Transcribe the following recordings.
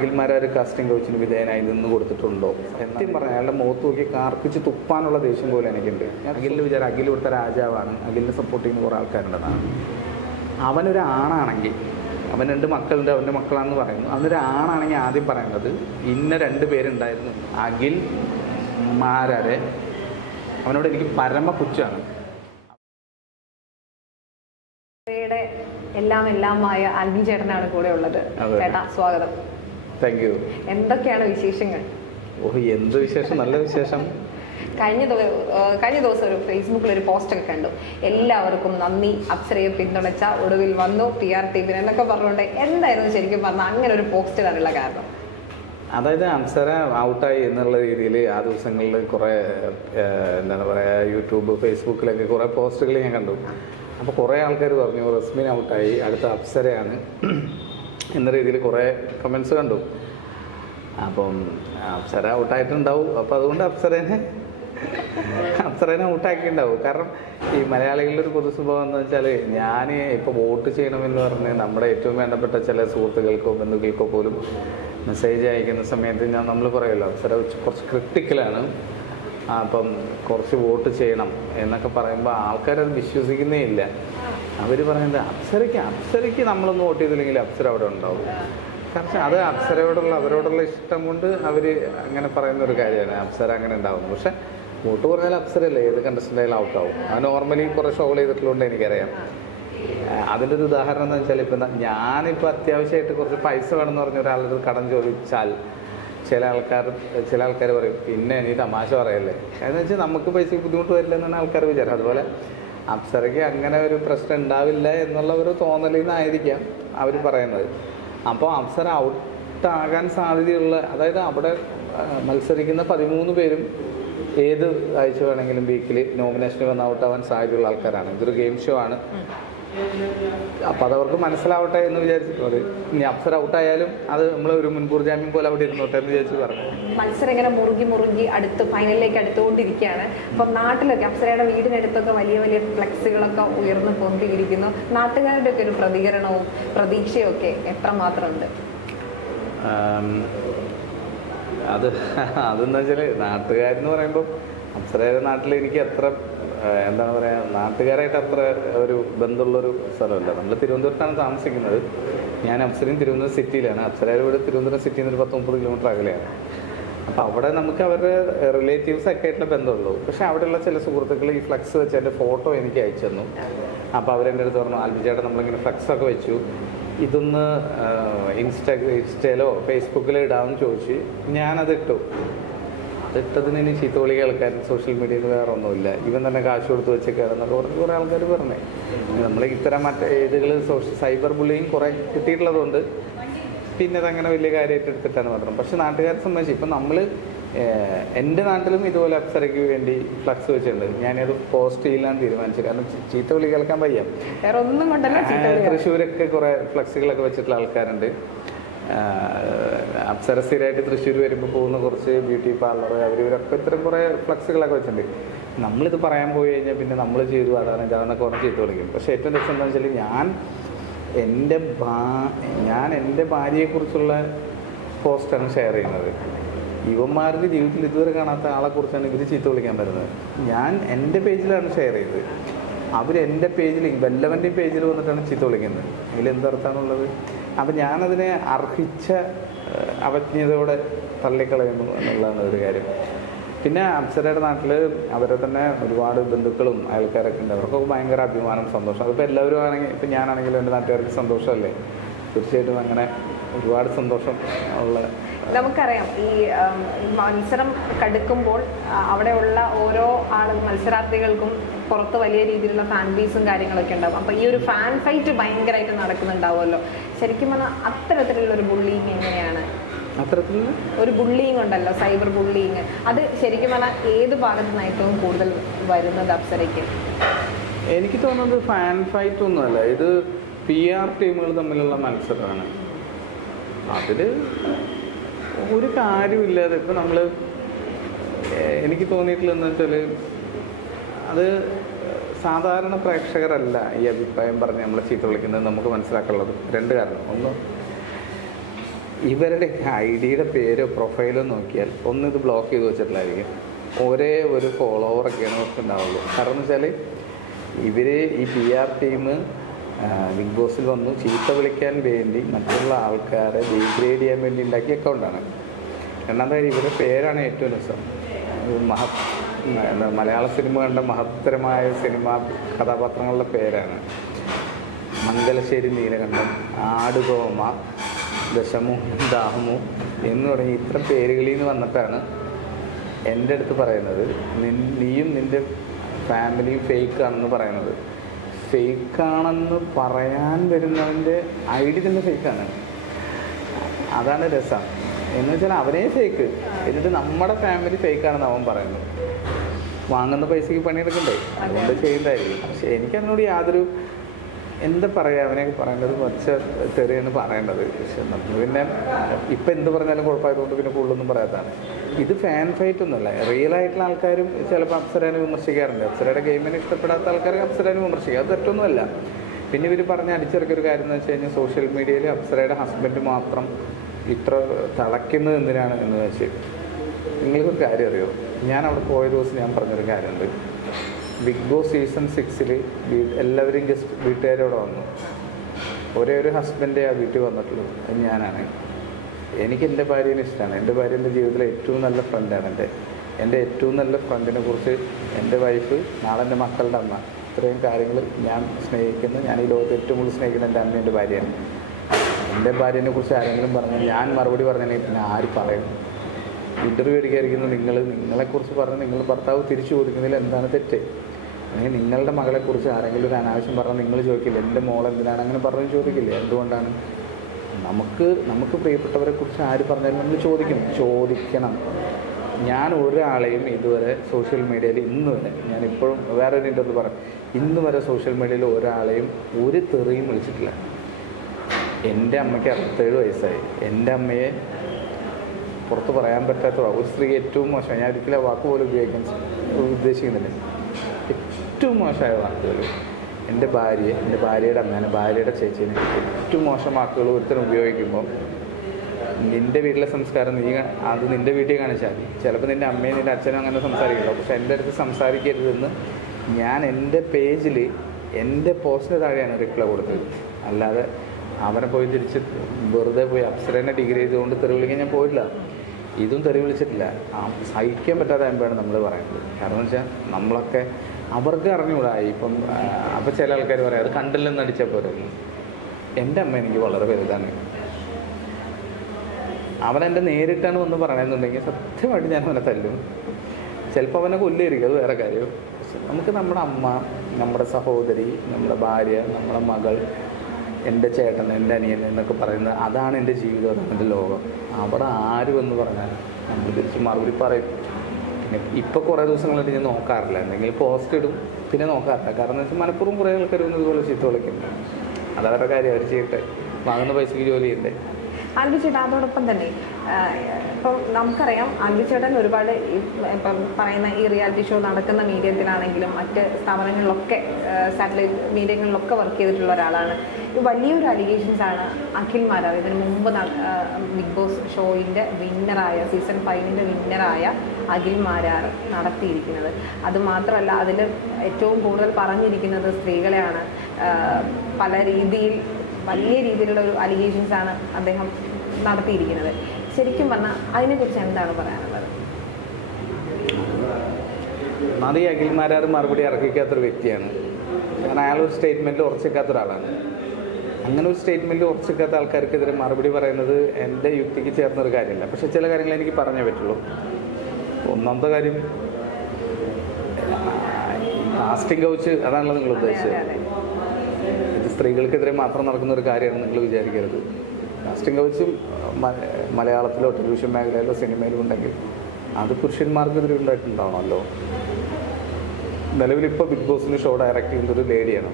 Akhil Marar casting കോച്ചിന് വിധേയനായി നിന്ന് കൊടുത്തിട്ടുണ്ടോ സത്യം പറഞ്ഞാൽ അയാളുടെ മുഖത്ത് നോക്കി കാർപ്പിച്ച് തുപ്പാനുള്ള ദേഷ്യം പോലെ എനിക്കുണ്ട്. അഖിലിൻ്റെ വിചാരം അഖിൽ ഇവിടുത്തെ രാജാവാണ്, അഖിലിനെ സപ്പോർട്ട് ചെയ്യുന്ന കുറേ ആൾക്കാരുണ്ടെന്നാണ്. അവനൊരു ആണാണെങ്കിൽ, അവൻ 2 മക്കളുണ്ട്, അവൻ്റെ മക്കളാണെന്ന് പറയുന്നു. അവനൊരു ആണാണെങ്കിൽ ആദ്യം പറയേണ്ടത് ഇന്ന 2 പേരുണ്ടായിരുന്നു, അഖിൽ മാരാരെ. അവനോട് എനിക്ക് പരമപുച്ഛമാണ്. എല്ലാമായ ആൽബി ചേട്ടനാണ് കൂടെ ഉള്ളത്. ചേട്ടാ സ്വാഗതം. Thank you. എന്തൊക്കെയാണ് വിശേഷങ്ങൾ? എന്ത് വിശേഷം, നല്ല വിശേഷം. കഴിഞ്ഞ ദിവസം ഒരു ഫേസ്ബുക്കിൽ ഒരു പോസ്റ്റ് ഒക്കെ കണ്ടു. എല്ലാവർക്കും നന്ദി, അപ്സരയെ പിന്തുണച്ച ഒടുവിൽ വന്നു PR ടീമിന് എന്നൊക്കെ പറഞ്ഞുകൊണ്ട്. എന്തായിരുന്നു ശരിക്കും പറഞ്ഞാൽ അങ്ങനെ ഒരു പോസ്റ്റ് ഇടാനുള്ള കാരണം? അതായത് അപ്സര ഔട്ടായി എന്നുള്ള രീതിയിൽ ആ ദിവസങ്ങളിൽ കുറേ എന്താണ് പറയുക, യൂട്യൂബ് ഫേസ്ബുക്കിലൊക്കെ കുറേ പോസ്റ്റുകൾ ഞാൻ കണ്ടു. അപ്പോൾ കുറേ ആൾക്കാർ പറഞ്ഞു റസ്മിൻ ഔട്ടായി, അടുത്ത അപ്സരയാണ് എന്ന രീതിയിൽ കുറേ കമൻസ് കണ്ടു. അപ്പം അപ്സര ഔട്ടായിട്ടുണ്ടാവും. അപ്പോൾ അതുകൊണ്ട് അപ്സരേനെ ഔട്ടാക്കിയിട്ടുണ്ടാവും. കാരണം ഈ മലയാളികളുടെ ഒരു പൊതു സ്വഭാവം എന്ന് വെച്ചാൽ, ഞാൻ ഇപ്പോൾ വോട്ട് ചെയ്യണമെന്ന് പറഞ്ഞ് നമ്മുടെ ഏറ്റവും വേണ്ടപ്പെട്ട ചില സുഹൃത്തുക്കൾക്കോ ബന്ധുക്കൾക്കോ പോലും മെസ്സേജ് അയക്കുന്ന സമയത്ത് നമ്മൾ പറയുമല്ലോ അപ്സര കുറച്ച് ക്രിട്ടിക്കലാണ്, അപ്പം കുറച്ച് വോട്ട് ചെയ്യണം എന്നൊക്കെ പറയുമ്പോൾ ആൾക്കാരത് വിശ്വസിക്കുന്നേ ഇല്ല. അവർ പറയുന്നത് അപ്സരയ്ക്ക് നമ്മളൊന്നും വോട്ട് ചെയ്തില്ലെങ്കിൽ അപ്സര അവിടെ ഉണ്ടാവും. കാരണം അത് അപ്സരയോടുള്ള അവരോടുള്ള ഇഷ്ടം കൊണ്ട് അവർ അങ്ങനെ പറയുന്ന ഒരു കാര്യമാണ്. അപ്സര അങ്ങനെ ഉണ്ടാവും. പക്ഷെ വോട്ട് പറഞ്ഞാൽ അപ്സരല്ലേ ഏത് കണ്ടസ്റ്റൻ്റായാലും ഔട്ടാവും. അത് നോർമലി കുറേ ഷോകൾ ചെയ്തിട്ടുള്ളതുകൊണ്ട് എനിക്കറിയാം. അതിൻ്റെ ഒരു ഉദാഹരണം എന്ന് വെച്ചാൽ, ഇപ്പം ഞാനിപ്പോൾ അത്യാവശ്യമായിട്ട് കുറച്ച് പൈസ വേണമെന്ന് പറഞ്ഞ ഒരാളൊരു കടം ചോദിച്ചാൽ ചില ആൾക്കാർ പറയും പിന്നെ നീ തമാശ പറയല്ലേ എന്ന് വെച്ചാൽ നമുക്ക് പൈസയ്ക്ക് ബുദ്ധിമുട്ട് വരില്ല എന്നാണ് ആൾക്കാർ വിചാരം. അതുപോലെ അപ്സരയ്ക്ക് അങ്ങനെ ഒരു പ്രശ്നം ഉണ്ടാവില്ല എന്നുള്ള ഒരു തോന്നലിൽ നിന്നായിരിക്കാം അവർ പറയുന്നത്. അപ്പോൾ അപ്സര ഔട്ടാകാൻ സാധ്യതയുള്ള, അതായത് അവിടെ മത്സരിക്കുന്ന 13 പേരും ഏത് ആഴ്ച വേണമെങ്കിലും വീക്കിൽ നോമിനേഷന് വന്ന് ഔട്ടാവാൻ സാധ്യതയുള്ള ആൾക്കാരാണ്. ഇതൊരു ഗെയിം ഷോ ആണ്. അപ്പം അതവർക്ക് മനസ്സിലാവട്ടെ എന്ന് വിചാരിച്ചിട്ടുണ്ട്. ഇനി അപ്സര ഔട്ടായാലും അത് നമ്മൾ ഒരു മുൻകൂർ ജാമ്യം പോലെ അവിടെ ഇരുന്നോട്ടെ എന്ന് വിചാരിച്ച് പറഞ്ഞു. മത്സരം ഇങ്ങനെ മുറുകി അടുത്ത് ഫൈനലിലേക്ക് അടുത്തുകൊണ്ടിരിക്കുകയാണ്. അപ്പം നാട്ടിലൊക്കെ അപ്സരയുടെ വീടിനടുത്തൊക്കെ വലിയ ഫ്ലെക്സുകളൊക്കെ ഉയർന്നു പൊന്തിയിരിക്കുന്നു. നാട്ടുകാരുടെ ഒക്കെ ഒരു പ്രതികരണവും പ്രതീക്ഷയും ഒക്കെ എത്രമാത്രം ഉണ്ട്? അതെന്ന് വെച്ചാൽ നാട്ടുകാരെന്ന് പറയുമ്പോൾ അപ്സരയുടെ നാട്ടിൽ എനിക്ക് അത്ര എന്താണ് പറയുക, നാട്ടുകാരായിട്ട് അത്ര ഒരു ബന്ധമുള്ളൊരു സ്ഥലമല്ല. നമ്മൾ തിരുവനന്തപുരത്താണ് താമസിക്കുന്നത്. ഞാൻ അപ്സരയും തിരുവനന്തപുരം സിറ്റിയിലാണ്. അപ്സരയുടെ വീട് തിരുവനന്തപുരം സിറ്റിയിൽ നിന്ന് ഒരു 30 കിലോമീറ്റർ അകലെയാണ്. അപ്പോൾ അവിടെ നമുക്ക് അവരുടെ റിലേറ്റീവ്സൊക്കെ ആയിട്ടുള്ള ബന്ധമുള്ളൂ. പക്ഷേ അവിടെയുള്ള ചില സുഹൃത്തുക്കൾ ഈ ഫ്ലക്സ് വെച്ച് എൻ്റെ ഫോട്ടോ എനിക്ക് അയച്ചു തന്നു. അപ്പോൾ അവരെൻ്റെ അടുത്ത് പറഞ്ഞു, ആൽബി ചേട്ടൻ നമ്മളിങ്ങനെ ഫ്ലക്സൊക്കെ വെച്ചു, ഇതൊന്ന് ഇൻസ്റ്റയിലോ ഫേസ്ബുക്കിലോ ഇടാമെന്ന് ചോദിച്ച് ഞാനതിട്ടു. അതിട്ടതിന് ഇനി ചീത്തവിളി കേൾക്കാൻ സോഷ്യൽ മീഡിയയിൽ വേറെ ഒന്നുമില്ല. ഇവൻ തന്നെ കാശ് കൊടുത്ത് വെച്ചേക്കാരെന്നൊക്കെ കുറേ ആൾക്കാർ പറഞ്ഞേ. നമ്മൾ ഇത്തരം ഇതുകൾ സൈബർ ബുള്ളിങ് കുറേ കിട്ടിയിട്ടുള്ളതുകൊണ്ട് പിന്നെ അതങ്ങനെ വലിയ കാര്യമായിട്ട് എടുത്തിട്ടാണ് മാത്രം. പക്ഷെ നാട്ടുകാരെ സംബന്ധിച്ച് ഇപ്പം നമ്മൾ എൻ്റെ നാട്ടിലും ഇതുപോലെ അപ്സരയ്ക്ക് വേണ്ടി ഫ്ലക്സ് വെച്ചിട്ടുണ്ട്. ഞാനത് പോസ്റ്റ് ചെയ്യില്ലാന്ന് തീരുമാനിച്ചു. കാരണം ചീത്ത വിളി കേൾക്കാൻ വയ്യ. തൃശ്ശൂരൊക്കെ കുറേ ഫ്ലക്സുകളൊക്കെ വെച്ചിട്ടുള്ള ആൾക്കാരുണ്ട്. അപ്സര സ്ഥിരമായിട്ട് തൃശ്ശൂർ വരുമ്പോൾ പോകുന്ന കുറച്ച് ബ്യൂട്ടി പാർലർ അവരൊക്കെ ഇത്തരം കുറേ ഫ്ലക്സുകളൊക്കെ വെച്ചിട്ടുണ്ട്. നമ്മളിത് പറയാൻ പോയി കഴിഞ്ഞാൽ പിന്നെ നമ്മൾ ചെയ്തു അതാണ് ഇതാണെന്നൊക്കെ പറഞ്ഞ് ചെയ്ത് വിളിക്കും. പക്ഷേ ഏറ്റവും രസം എന്താണെന്ന് വെച്ചാൽ ഞാൻ എൻ്റെ ഭാര്യയെക്കുറിച്ചുള്ള പോസ്റ്റാണ് ഷെയർ ചെയ്യുന്നത്. യുവന്മാർക്ക് ജീവിതത്തിൽ ഇതുവരെ കാണാത്ത ആളെക്കുറിച്ചാണ് ഇവർ ചീത്ത വിളിക്കാൻ വരുന്നത്. ഞാൻ എൻ്റെ പേജിലാണ് ഷെയർ ചെയ്തത്. അവരെൻ്റെ പേജിൽ വല്ലവൻ്റെയും പേജിൽ വന്നിട്ടാണ് ചീത്ത വിളിക്കുന്നത്. അതിലെന്തർത്ഥമാണുള്ളത്? അപ്പം ഞാനതിനെ അർഹിച്ച അവജ്ഞതയോടെ തള്ളിക്കളയുന്നു എന്നുള്ളതാണ് ഒരു കാര്യം. പിന്നെ അപ്സരയുടെ നാട്ടിൽ അവരെ തന്നെ ഒരുപാട് ബന്ധുക്കളും അയൽക്കാരൊക്കെ ഉണ്ട്. അവർക്കൊക്കെ ഭയങ്കര അഭിമാനം, സന്തോഷം. അതിപ്പോൾ എല്ലാവരും ആണെങ്കിൽ, ഇപ്പം ഞാനാണെങ്കിലും എൻ്റെ നാട്ടുകാർക്ക് സന്തോഷമല്ലേ. തീർച്ചയായിട്ടും അങ്ങനെ ഒരുപാട് സന്തോഷം ഉള്ള. നമുക്കറിയാം ഈ മത്സരം കടുക്കുമ്പോൾ അവിടെയുള്ള ഓരോ മത്സരാർത്ഥികൾക്കും പുറത്ത് വലിയ രീതിയിലുള്ള ഫാൻ ബേസും കാര്യങ്ങളൊക്കെ ഉണ്ടാവും. അപ്പോൾ ഈ ഒരു ഫാൻ ഫൈറ്റ് ഭയങ്കരമായിട്ട് നടക്കുന്നുണ്ടാവുമല്ലോ. ശരിക്കും പറഞ്ഞാൽ അത്തരത്തിലുള്ള ഒരു ബുള്ളിങ് എങ്ങനെയാണ്? അത്തരത്തിലുള്ള ഒരു ബുള്ളിങ് ഉണ്ടല്ലോ, സൈബർ ബുള്ളിങ്, അത് ശരിക്കും പറഞ്ഞാൽ ഏത് ഭാഗത്തു നിന്ന് ഏറ്റവും കൂടുതൽ വരുന്നത് അപ്സരയ്ക്ക്? എനിക്ക് തോന്നുന്നത് ഫാൻ ഫൈറ്റ് ഒന്നുമല്ല, ഇത് PR ടീമുകൾ തമ്മിലുള്ള മത്സരമാണ്. അതിൽ ഒരു കാര്യമില്ലാതെ ഇപ്പം നമ്മൾ എനിക്ക് തോന്നിയിട്ടുള്ളതെന്ന് വെച്ചാൽ അത് സാധാരണ പ്രേക്ഷകരല്ല ഈ അഭിപ്രായം പറഞ്ഞ് നമ്മളെ ചീത്ത വിളിക്കുന്നത്. നമുക്ക് മനസ്സിലാക്കാനുള്ളത് 2 കാരണം. ഒന്ന്, ഇവരുടെ ID-യുടെ പേരോ പ്രൊഫൈലോ നോക്കിയാൽ ഒന്ന് ഇത് ബ്ലോക്ക് ചെയ്ത് വെച്ചിട്ടില്ലായിരിക്കും. ഒരേ ഒരു ഫോളോവറൊക്കെയാണ് അവർക്ക് ഉണ്ടാവുള്ളൂ. കാരണം എന്ന് വെച്ചാൽ ഇവർ ഈ PR ടീം ബിഗ് ബോസിൽ വന്നു ചീത്ത വിളിക്കാൻ വേണ്ടി മറ്റുള്ള ആൾക്കാരെ ഡീഗ്രേഡ് ചെയ്യാൻ വേണ്ടി ഉണ്ടാക്കിയ അക്കൗണ്ടാണ്. രണ്ടാമത്തെ കാര്യം, ഇവരുടെ പേരാണ് ഏറ്റവും രസം. മലയാള സിനിമ കണ്ട മഹത്തരമായ സിനിമാ കഥാപാത്രങ്ങളുടെ പേരാണ്. മംഗലശ്ശേരി നീലകണ്ഠൻ, ആടുതോമ, ദശമു, ദാഹമു എന്ന് തുടങ്ങി ഇത്തരം പേരുകളിൽ നിന്ന് വന്നിട്ടാണ് എൻ്റെ അടുത്ത് പറയുന്നത് നീയും നിൻ്റെ ഫാമിലിയും ഫേക്കാണെന്ന് പറയുന്നത്. ഫേക്കാണെന്ന് പറയാൻ വരുന്നവൻ്റെ ID തന്നെ ഫേക്കാണ്. അതാണ് രസം. എന്ന് വെച്ചാൽ അവനേ ഫേക്ക്, എന്നിട്ട് നമ്മുടെ ഫാമിലി ഫേക്കാണെന്ന് അവൻ പറയുന്നു. വാങ്ങുന്ന പൈസയ്ക്ക് പണിയെടുക്കണ്ടേ, അതുകൊണ്ട് ചെയ്യുന്നതായിരിക്കും. പക്ഷെ എനിക്കതിനോട് യാതൊരു എന്താ പറയുക, അവനെയൊക്കെ പറയേണ്ടത് കുറച്ച് തെറിയാണ് പറയേണ്ടത്. പക്ഷെ നമ്മൾ പിന്നെ ഇപ്പം എന്ത് പറഞ്ഞാലും കുഴപ്പമായതുകൊണ്ട് പിന്നെ കൂടുതലൊന്നും പറയാത്തതാണ്. ഇത് ഫാൻ ഫൈറ്റ് ഒന്നുമല്ല. റിയൽ ആയിട്ടുള്ള ആൾക്കാരും ചിലപ്പോൾ അപ്സരനെ വിമർശിക്കാറുണ്ട്. അപ്സരയുടെ ഗെയിമിനെ ഇഷ്ടപ്പെടാത്ത ആൾക്കാർക്ക് അപ്സരനെ വിമർശിക്കുക, അത് തെറ്റൊന്നുമല്ല. പിന്നെ ഇവർ പറഞ്ഞ് അടിച്ചിറക്കിയൊരു കാര്യം എന്ന് വെച്ച് കഴിഞ്ഞാൽ സോഷ്യൽ മീഡിയയിൽ അപ്സരയുടെ ഹസ്ബൻഡ് മാത്രം ഇത്ര തിളയ്ക്കുന്നത് എന്തിനാണ് എന്ന് വെച്ച് നിങ്ങൾക്കൊരു കാര്യം അറിയോ? ഞാൻ അവിടെ പോയ ദിവസം ഞാൻ പറഞ്ഞൊരു കാര്യമുണ്ട്. ബിഗ് ബോസ് സീസൺ 6 എല്ലാവരും ഗസ്റ്റ് വീട്ടുകാരോടെ വന്നു. ഒരേ ഒരു ഹസ്ബൻഡേ ആ വീട്ടിൽ വന്നിട്ടുള്ളൂ, അത് ഞാനാണ്. എനിക്ക് എൻ്റെ ഭാര്യനെ ഇഷ്ടമാണ്. എൻ്റെ ഭാര്യ എൻ്റെ ജീവിതത്തിലെ ഏറ്റവും നല്ല ഫ്രണ്ടാണ്. എൻ്റെ ഏറ്റവും നല്ല ഫ്രണ്ടിനെ കുറിച്ച് എൻ്റെ വൈഫ്, നാളെ എൻ്റെ മക്കളുടെ അമ്മ, ഇത്രയും കാര്യങ്ങൾ ഞാൻ സ്നേഹിക്കുന്ന, ഞാൻ ഈ ലോകത്ത് ഏറ്റവും കൂടുതൽ സ്നേഹിക്കുന്ന എൻ്റെ അമ്മ എൻ്റെ ഭാര്യയാണ്. എൻ്റെ ഭാര്യനെ കുറിച്ച് ആരെങ്കിലും പറഞ്ഞാൽ ഞാൻ മറുപടി പറഞ്ഞാൽ പിന്നെ ആര് പറയും? ഇൻ്റർവ്യൂ എടുക്കാതിരിക്കുന്ന നിങ്ങളെക്കുറിച്ച് പറഞ്ഞ് നിങ്ങൾ ഭർത്താവ് തിരിച്ചു ചോദിക്കുന്നതിൽ എന്താണ് തെറ്റ്? അല്ലെങ്കിൽ നിങ്ങളുടെ മകളെക്കുറിച്ച് ആരെങ്കിലും ഒരു അനാവശ്യം പറഞ്ഞാൽ നിങ്ങൾ ചോദിക്കില്ല എൻ്റെ മോൾ എന്തിനാണ് അങ്ങനെ പറഞ്ഞ് ചോദിക്കില്ലേ? എന്തുകൊണ്ടാണ്? നമുക്ക് പ്രിയപ്പെട്ടവരെ കുറിച്ച് ആര് പറഞ്ഞാലും നമ്മൾ ചോദിക്കണം. ഞാൻ ഒരാളെയും ഇതുവരെ സോഷ്യൽ മീഡിയയിൽ ഇന്ന് വരെ, ഞാനിപ്പോഴും വേറൊരു ഇൻ്റർവ്യൂ പറയാം, ഇന്ന് വരെ സോഷ്യൽ മീഡിയയിൽ ഒരാളെയും ഒരു തെറിയും വിളിച്ചിട്ടില്ല. എൻ്റെ അമ്മയ്ക്ക് 67 വയസ്സായി. എൻ്റെ അമ്മയെ പുറത്ത് പറയാൻ പറ്റാത്ത ഒരു സ്ത്രീ ഏറ്റവും മോശം, ഞാൻ ഒരിക്കലും ആ വാക്ക് പോലും ഉപയോഗിക്കാൻ ഉദ്ദേശിക്കുന്നില്ല, ഏറ്റവും മോശമായ വാക്കുകൾ എൻ്റെ ഭാര്യയെ, എൻ്റെ ഭാര്യയുടെ അമ്മേനെ, ഭാര്യയുടെ ചേച്ചീനെ ഏറ്റവും മോശം വാക്കുകൾ ഒരുത്തരം ഉപയോഗിക്കുമ്പോൾ നിൻ്റെ വീട്ടിലെ സംസ്കാരം അത് നിൻ്റെ വീട്ടിൽ കാണിച്ചാൽ മതി. ചിലപ്പോൾ നിൻ്റെ അമ്മയും നിൻ്റെ അച്ഛനും അങ്ങനെ സംസാരിക്കുള്ളൂ. പക്ഷെ എൻ്റെ അടുത്ത് സംസാരിക്കരുതെന്ന് ഞാൻ എൻ്റെ പേജിൽ എൻ്റെ പോസ്റ്റിന് താഴെയാണ് റിപ്ലൈ കൊടുത്തത്. അല്ലാതെ അവനെ പോയി തിരിച്ച് വെറുതെ പോയി അപ്സരനെ ഡിഗ്രി ചെയ്തുകൊണ്ട് തെറി വിളിക്കാൻ ഞാൻ പോയില്ല. ഇതും തെറി വിളിച്ചിട്ടില്ല. സഹിക്കാൻ പറ്റാത്ത ആകുമ്പോഴാണ് നമ്മൾ പറയുന്നത്. കാരണം എന്ന് വെച്ചാൽ നമ്മളൊക്കെ അവർക്ക് അറിഞ്ഞുകൂടാ. ഇപ്പം അപ്പം ചില ആൾക്കാർ പറയാം അത് കണ്ടില്ലെന്ന് അടിച്ചാൽ പോരെ. എൻ്റെ അമ്മ എനിക്ക് വളരെ വലുതാണ്. അവനെൻ്റെ നേരിട്ടാണ് വന്ന് പറയണമെന്നുണ്ടെങ്കിൽ സത്യമായിട്ട് ഞാൻ അവനെ തല്ലും. ചിലപ്പോൾ അവനെ കൊല്ലുമായിരിക്കും, അത് വേറെ കാര്യം. പക്ഷെ നമുക്ക് നമ്മുടെ അമ്മ, നമ്മുടെ സഹോദരി, നമ്മുടെ ഭാര്യ, നമ്മുടെ മകൾ, എൻ്റെ ചേട്ടൻ, എൻ്റെ അനിയൻ എന്നൊക്കെ പറയുന്നത് അതാണ് എൻ്റെ ജീവിതം, അതാണ് എൻ്റെ ലോകം. അവിടെ ആരും എന്ന് പറഞ്ഞാൽ നമ്മൾ തിരിച്ച് മറുപടി പറയും. പിന്നെ ഇപ്പോൾ കുറേ ദിവസങ്ങളായിട്ട് ഞാൻ നോക്കാറില്ല. എന്തെങ്കിലും പോസ്റ്റ് ഇടും, പിന്നെ നോക്കാറില്ല. കാരണം എന്ന് വെച്ചാൽ മനഃപൂർവ്വം കുറേ ആൾക്കാർ ഒന്നും ഇതുപോലെ ചീത്ത വിളിക്കുന്നു. അതവരുടെ കാര്യം, അവർ ചെയ്യട്ടെ. വാങ്ങുന്ന പൈസയ്ക്ക് ജോലി ചെയ്യണ്ടേ. ആൽബി ചേട്ടാ, അതോടൊപ്പം തന്നെ ഇപ്പം നമുക്കറിയാം ആൽബി ചേട്ടൻ ഒരുപാട് ഇപ്പം പറയുന്ന ഈ റിയാലിറ്റി ഷോ നടക്കുന്ന മീഡിയത്തിലാണെങ്കിലും മറ്റ് സ്ഥാപനങ്ങളിലൊക്കെ സാറ്റലൈറ്റ് മീഡിയങ്ങളിലൊക്കെ വർക്ക് ചെയ്തിട്ടുള്ള ഒരാളാണ്. വലിയൊരു അലിഗേഷൻസ് ആണ് അഖിൽ മാരാർ ഇതിന് മുമ്പ് ബിഗ് ബോസ് ഷോയിൻ്റെ വിന്നറായ സീസൺ 5 വിന്നറായ അഖിൽ മാരാർ നടത്തിയിരിക്കുന്നത്. അതുമാത്രമല്ല അതിൽ ഏറ്റവും കൂടുതൽ പറഞ്ഞിരിക്കുന്നത് സ്ത്രീകളെയാണ്. പല രീതിയിൽ വലിയ രീതിയിലുള്ള ഒരു അലിഗേഷൻസ് ആണ് അദ്ദേഹം നടത്തിയിരിക്കുന്നത്. ശരിക്കും പറഞ്ഞാൽ അതിനെക്കുറിച്ച് എന്താണ് പറയാനുള്ളത്? അത് ഈ അഖിൽ മാരാർ മറുപടി ഇറക്കിക്കാത്തൊരു വ്യക്തിയാണ്. കാരണം അയാളൊരു സ്റ്റേറ്റ്മെൻറ്റിൽ ഉറച്ചിക്കാത്ത ഒരാളാണ്. അങ്ങനെ ഒരു സ്റ്റേറ്റ്മെൻറ്റിൽ ഉറച്ചിക്കാത്ത ആൾക്കാർക്കെതിരെ മറുപടി പറയുന്നത് എൻ്റെ യുക്തിക്ക് ചേർന്നൊരു കാര്യമല്ല. പക്ഷെ ചില കാര്യങ്ങൾ എനിക്ക് പറഞ്ഞേ പറ്റുള്ളൂ. ഒന്നാമത്തെ കാര്യം, കാസ്റ്റിംഗ് കൗച്ച് അതാണല്ലോ നിങ്ങൾ ഉദ്ദേശിച്ചത്. ഇത് സ്ത്രീകൾക്കെതിരെ മാത്രം നടക്കുന്ന ഒരു കാര്യമാണ് നിങ്ങൾ വിചാരിക്കരുത്. കാസ്റ്റിംഗ് കൗച്ചും മലയാളത്തിലോ ടെലിവിഷൻ മേഖലയിലോ സിനിമയിലും ഉണ്ടെങ്കിൽ അത് പുരുഷന്മാർക്കെതിരെ ഉണ്ടായിട്ടുണ്ടാവണമല്ലോ. നിലവിലിപ്പോൾ ബിഗ് ബോസിന് ഷോ ഡയറക്റ്റ് ചെയ്യുന്നൊരു ലേഡിയാണ്.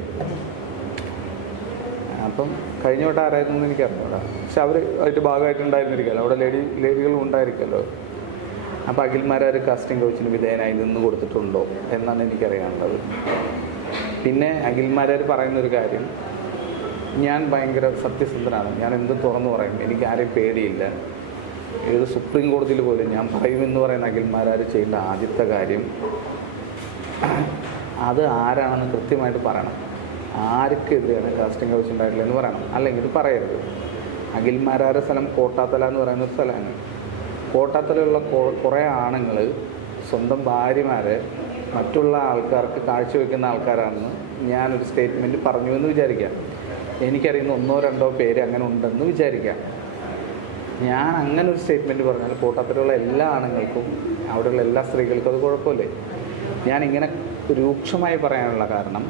അപ്പം കഴിഞ്ഞ വട്ടം ആരായിരുന്നു എന്ന് എനിക്കറിഞ്ഞൂടാ. പക്ഷെ അവർ ആയിട്ട് ഭാഗമായിട്ടുണ്ടായിരുന്നിരിക്കുമല്ലോ, അവിടെ ലേഡികളും ഉണ്ടായിരിക്കുമല്ലോ. അപ്പോൾ അഖിൽമാരാർ കാസ്റ്റിംഗ് കൗച്ചിന് വിധേയനായി നിന്ന് കൊടുത്തിട്ടുണ്ടോ എന്നാണ് എനിക്കറിയാനുള്ളത്. പിന്നെ അഖിൽമാരാർ പറയുന്നൊരു കാര്യം, ഞാൻ ഭയങ്കര സത്യസന്ധനാണ്. ഞാൻ എന്തും തുറന്നു പറയും. എനിക്ക് ആരെയും പേടിയില്ല. ഏത് സുപ്രീം കോടതിയിൽ പോലും ഞാൻ പറയുമെന്ന് പറയുന്ന അഖിൽമാരാർ ചെയ്യേണ്ട ആദ്യത്തെ കാര്യം അത് ആരാണെന്ന് കൃത്യമായിട്ട് പറയണം. ആർക്കെതിരെയാണ് കാസ്റ്റിംഗ് കൗച്ച് ഉണ്ടായിട്ടില്ല എന്ന് പറയണം. അല്ലെങ്കിൽ ഇത് പറയരുത്. അഖിൽമാരാരുടെ സ്ഥലം കോട്ടാത്തല എന്ന് പറയുന്നൊരു സ്ഥലമാണ്. കോട്ടാത്തലയുള്ള കുറേ ആണുങ്ങൾ സ്വന്തം ഭാര്യമാരെ മറ്റുള്ള ആൾക്കാർക്ക് കാഴ്ചവെക്കുന്ന ആൾക്കാരാണെന്ന് ഞാനൊരു സ്റ്റേറ്റ്മെൻറ്റ് പറഞ്ഞു എന്ന് വിചാരിക്കാം. എനിക്കറിയുന്ന 1-2 പേര് അങ്ങനെ ഉണ്ടെന്ന് വിചാരിക്കാം. ഞാൻ അങ്ങനെ ഒരു സ്റ്റേറ്റ്മെൻറ്റ് പറഞ്ഞാൽ കോട്ടാത്തലുള്ള എല്ലാ ആണുങ്ങൾക്കും അവിടെയുള്ള എല്ലാ സ്ത്രീകൾക്കും അത് കുഴപ്പമില്ലേ? ഞാനിങ്ങനെ രൂക്ഷമായി പറയാനുള്ള കാരണം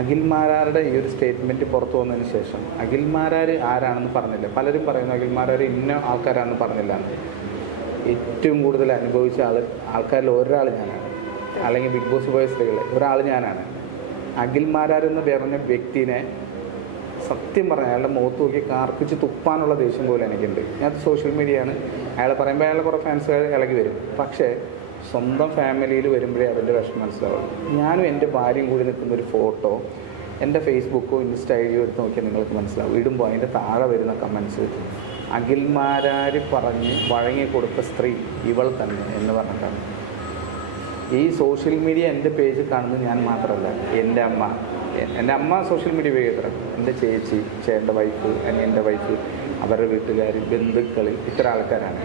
അഖിൽമാരാരുടെ ഈ ഒരു സ്റ്റേറ്റ്മെൻറ്റ് പുറത്തു വന്നതിന് ശേഷം അഖിൽമാരാർ ആരാണെന്ന് പറഞ്ഞില്ല. പലരും പറയുന്നു അഖിൽമാരാർ ഇന്ന ആൾക്കാരാണെന്ന് പറഞ്ഞില്ല. ഏറ്റവും കൂടുതൽ അനുഭവിച്ച ആൾക്കാരിൽ ഒരാൾ ഞാനാണ്. അല്ലെങ്കിൽ ബിഗ് ബോസ് പോയ സ്ത്രീകളെ ഒരാൾ ഞാനാണ്. അഖിൽമാരാർ എന്ന് പറഞ്ഞ വ്യക്തിനെ സത്യം പറഞ്ഞാൽ അയാളുടെ മുഖത്ത് നോക്കി കാർപ്പിച്ച് തുപ്പാനുള്ള ദേഷ്യം പോലെ എനിക്കുണ്ട്. ഞാൻ സോഷ്യൽ മീഡിയയാണ്. അയാളെ പറയുമ്പോൾ അയാളെ കുറേ ഫാൻസുകാർ ഇളകി വരും. പക്ഷേ സ്വന്തം ഫാമിലിയിൽ വരുമ്പോഴേ അതിൻ്റെ വിഷമം മനസ്സിലാവുള്ളൂ. ഞാനും എൻ്റെ ഭാര്യയും കൂടി നിൽക്കുന്നൊരു ഫോട്ടോ എൻ്റെ ഫേസ്ബുക്കോ ഇൻസ്റ്റ ഐഡിയോ എടുത്ത് നോക്കിയാൽ നിങ്ങൾക്ക് മനസ്സിലാവും. ഇടുമ്പോൾ അതിൻ്റെ താഴെ വരുന്ന കമൻസ് അഖിൽമാരാർ പറഞ്ഞ് വഴങ്ങിക്കൊടുത്ത സ്ത്രീ ഇവൾ തന്നെ എന്ന് പറഞ്ഞിട്ടാണ്. ഈ സോഷ്യൽ മീഡിയ എൻ്റെ പേജ് കാണുന്നത് ഞാൻ മാത്രമല്ല, എൻ്റെ അമ്മ സോഷ്യൽ മീഡിയ ഉപയോഗിക്കുക. എൻ്റെ ചേച്ചി, ചേട്ടൻ്റെ വൈഫ്, അനിയൻ്റെ വൈഫ്, അവരുടെ വീട്ടുകാർ, ബന്ധുക്കൾ, ഇത്തരം ആൾക്കാരാണ്.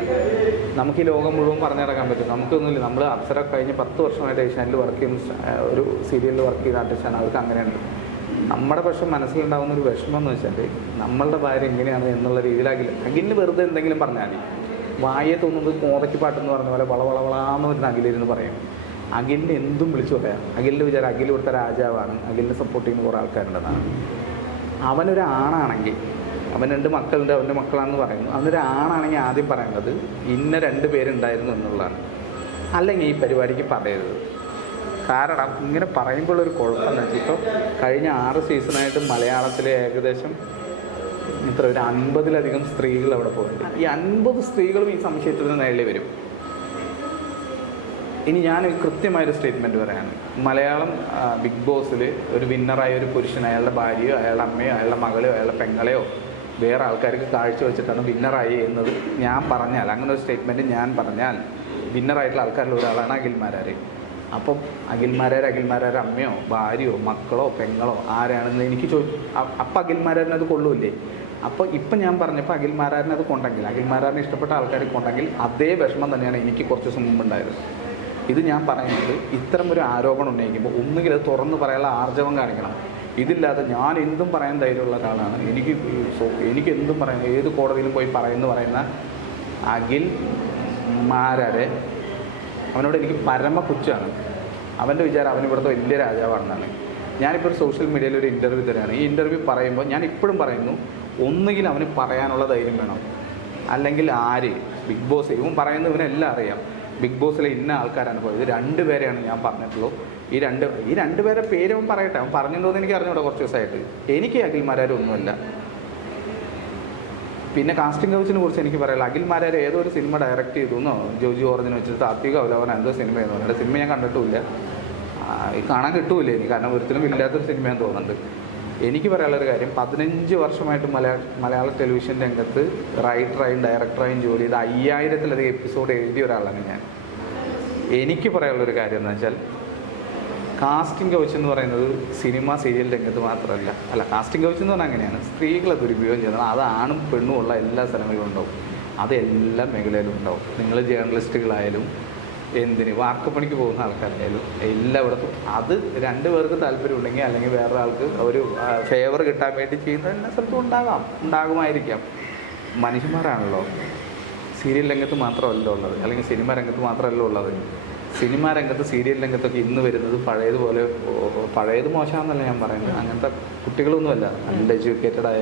നമുക്ക് ഈ ലോകം മുഴുവൻ പറഞ്ഞു നടക്കാൻ പറ്റും. നമുക്കൊന്നുമില്ല. നമ്മൾ അപ്സര കഴിഞ്ഞ് 10 വർഷമായിട്ട് ഏഷ്യാനിൽ വർക്ക് ചെയ്യുന്ന ഒരു സീരിയലിൽ വർക്ക് ചെയ്ത ആർട്ടിസ്റ്റാണ്. അവർക്ക് അങ്ങനെയുണ്ട്. നമ്മുടെ പക്ഷെ മനസ്സിലുണ്ടാകുന്ന ഒരു വിഷമം എന്ന് വെച്ചാൽ നമ്മളുടെ ഭാര്യ എങ്ങനെയാണ് എന്നുള്ള രീതിയിലാകില്ല. അഖിലിന് വെറുതെ എന്തെങ്കിലും പറഞ്ഞാൽ മതി. വായെ തോന്നുന്നത് കോതയ്ക്ക് പാട്ടെന്ന് പറഞ്ഞ പോലെ വളവളവളാന്ന് വരുന്ന അഖിലിരുന്ന് പറയും. അഖിലിനെ എന്തും വിളിച്ചു പറയാം. അഖിലിൻ്റെ വിചാരം അഖിൽ ഇവിടുത്തെ രാജാവാണ്, അഖിലിനെ സപ്പോർട്ട് ചെയ്യുന്ന കുറേ ആൾക്കാരുണ്ടെന്നാണ്. അവനൊരു ആണാണെങ്കിൽ, അവൻ 2 മക്കളുണ്ട്, അവൻ്റെ മക്കളാണെന്ന് പറയുന്നു. അവനൊരു ആണാണെങ്കിൽ ആദ്യം പറയേണ്ടത് ഇന്ന 2 പേരുണ്ടായിരുന്നു എന്നുള്ളതാണ്. അല്ലെങ്കിൽ ഈ പരിപാടിക്ക് പറയരുത്. കാരണം ഇങ്ങനെ പറയുമ്പോഴൊരു കുഴപ്പമെന്ന് വെച്ചാൽ ഇപ്പോൾ കഴിഞ്ഞ 6 സീസണായിട്ട് മലയാളത്തിലെ ഏകദേശം ഒരു 50-ലധികം സ്ത്രീകൾ അവിടെ പോകുന്നുണ്ട്. ഈ 50 സ്ത്രീകളും ഈ സംശയത്തിന് നേരിൽ വരും. ഇനി ഞാൻ കൃത്യമായൊരു സ്റ്റേറ്റ്മെൻറ്റ് പറയാണ്. മലയാളം ബിഗ് ബോസിൽ ഒരു വിന്നറായ ഒരു പുരുഷൻ അയാളുടെ ഭാര്യയോ അയാളുടെ അമ്മയോ അയാളുടെ മകളെയോ അയാളുടെ പെങ്ങളെയോ വേറെ ആൾക്കാർക്ക് കാഴ്ച വെച്ചിട്ടാണ് വിന്നറായി എന്നത് ഞാൻ പറഞ്ഞാൽ, അങ്ങനെ ഒരു സ്റ്റേറ്റ്മെൻറ്റ് ഞാൻ പറഞ്ഞാൽ വിന്നറായിട്ടുള്ള ആൾക്കാരിൽ ഒരാളാണ് അഖിൽമാരാർ. അപ്പം അഖിൽമാരാർ അമ്മയോ ഭാര്യയോ മക്കളോ പെങ്ങളോ ആരാണെന്ന് എനിക്ക് അപ്പം അഖിൽമാരാറിന് അത് കൊള്ളൂല്ലേ? അപ്പോൾ ഇപ്പം ഞാൻ പറഞ്ഞപ്പോൾ അഖിൽമാരാറിന് അത് കൊണ്ടെങ്കിൽ, അഖിൽമാരാറിന് ഇഷ്ടപ്പെട്ട ആൾക്കാർ കൊണ്ടെങ്കിൽ അതേ വിഷമം തന്നെയാണ് എനിക്ക് കുറച്ച് ദിവസം മുമ്പുണ്ടായത്. ഇത് ഞാൻ പറയുന്നത് ഇത്തരമൊരു ആരോപണം ഉന്നയിക്കുമ്പോൾ ഒന്നുകിൽ അത് തുറന്ന് പറയാനുള്ള ആർജവം കാണിക്കണം. ഇതില്ലാതെ ഞാൻ എന്തും പറയാൻ ധൈര്യമുള്ള ഒരാളാണ്. എനിക്ക് എന്തും പറയാം, ഏത് കോടതിയിലും പോയി പറയുന്ന അഖിൽമാരാരെ അവനോട് എനിക്ക് പരമ പുച്ഛമാണ്. അവൻ്റെ വിചാരം അവൻ ഇവിടുത്തെ വലിയ രാജാവാണെന്നാണ്. ഞാനിപ്പോൾ ഒരു സോഷ്യൽ മീഡിയയിൽ ഒരു ഇൻ്റർവ്യൂ തരാണ്. ഈ ഇൻ്റർവ്യൂ പറയുമ്പോൾ ഞാൻ ഇപ്പോഴും പറയുന്നു, ഒന്നുകിൽ അവന് പറയാനുള്ള ധൈര്യം വേണം, അല്ലെങ്കിൽ ബിഗ് ബോസ് ഇവൻ പറയുന്നത് ഇവനെല്ലാം അറിയാം. ബിഗ് ബോസിലെ ഇന്ന ആൾക്കാരാണ് പോയത്. 2 പേരെയാണ് ഞാൻ പറഞ്ഞിട്ടുള്ളൂ. ഈ രണ്ട് പേരെ പേര് അവൻ പറയട്ടെ. അവൻ പറഞ്ഞിട്ടുണ്ടോയെന്ന് എനിക്ക് അറിഞ്ഞൂടെ കുറച്ച് ദിവസമായിട്ട്. എനിക്ക് അഖിൽമാരാർ ഒന്നുമല്ല. പിന്നെ കാസ്റ്റിംഗ് കൗച്ചിനെ കുറിച്ച് എനിക്ക് പറയാം. അഖിൽമാരാർ ഏതോ ഒരു സിനിമ ഡയറക്റ്റ് ചെയ്തു എന്നോ ജോജി ഓർജിനെ വെച്ചിട്ട് താത്വിക അവലോകനം എന്തോ സിനിമയെന്ന് പറഞ്ഞിട്ട് സിനിമ ഞാൻ കണ്ടിട്ടുമില്ല. കാണാൻ കിട്ടൂല എനിക്ക്. കാരണം ഒരിക്കലും ഇല്ലാത്തൊരു സിനിമയെന്ന് തോന്നുന്നുണ്ട്. എനിക്ക് പറയാനുള്ളൊരു കാര്യം, 15 വർഷമായിട്ട് മലയാള ടെലിവിഷൻ രംഗത്ത് റൈറ്ററായും ഡയറക്ടറായും ജോലി ചെയ്ത് 5000-ലധികം എപ്പിസോഡ് എഴുതിയ ഒരാളാണ് ഞാൻ. എനിക്ക് പറയാനുള്ളൊരു കാര്യം എന്ന് വെച്ചാൽ കാസ്റ്റിംഗ് കൗച്ച് എന്ന് പറയുന്നത് സിനിമ സീരിയൽ രംഗത്ത് മാത്രമല്ല. കാസ്റ്റിംഗ് കൗച്ച് എന്ന് പറഞ്ഞാൽ അങ്ങനെയാണ്. സ്ത്രീകളെ ദുരുപയോഗം ചെയ്യുന്നത് അത് ആണും പെണ്ണും ഉള്ള എല്ലാ സ്ഥലങ്ങളിലും ഉണ്ടാവും. അത് എല്ലാ മേഖലയിലും ഉണ്ടാവും. നിങ്ങൾ ജേർണലിസ്റ്റുകളായാലും വാർക്കപ്പണിക്ക് പോകുന്ന ആൾക്കാരായാലും എല്ലായിടത്തും അത് 2 പേർക്ക് താല്പര്യമുണ്ടെങ്കിൽ അല്ലെങ്കിൽ വേറൊരാൾക്ക് ഒരു ഫേവർ കിട്ടാൻ വേണ്ടി ചെയ്യുന്ന എല്ലാ സ്ഥലത്തും ഉണ്ടാകുമായിരിക്കാം. മനുഷ്യന്മാരാണല്ലോ. സീരിയൽ രംഗത്ത് മാത്രമല്ല ഉള്ളത്, അല്ലെങ്കിൽ സിനിമ രംഗത്ത് മാത്രമല്ല ഉള്ളത്. സിനിമാ രംഗത്ത് സീരിയൽ രംഗത്തൊക്കെ ഇന്ന് വരുന്നത് പഴയത് മോശമാണെന്നല്ല ഞാൻ പറയുന്നത്. അങ്ങനത്തെ കുട്ടികളൊന്നുമല്ല. നല്ല എഡ്യൂക്കേറ്റഡായ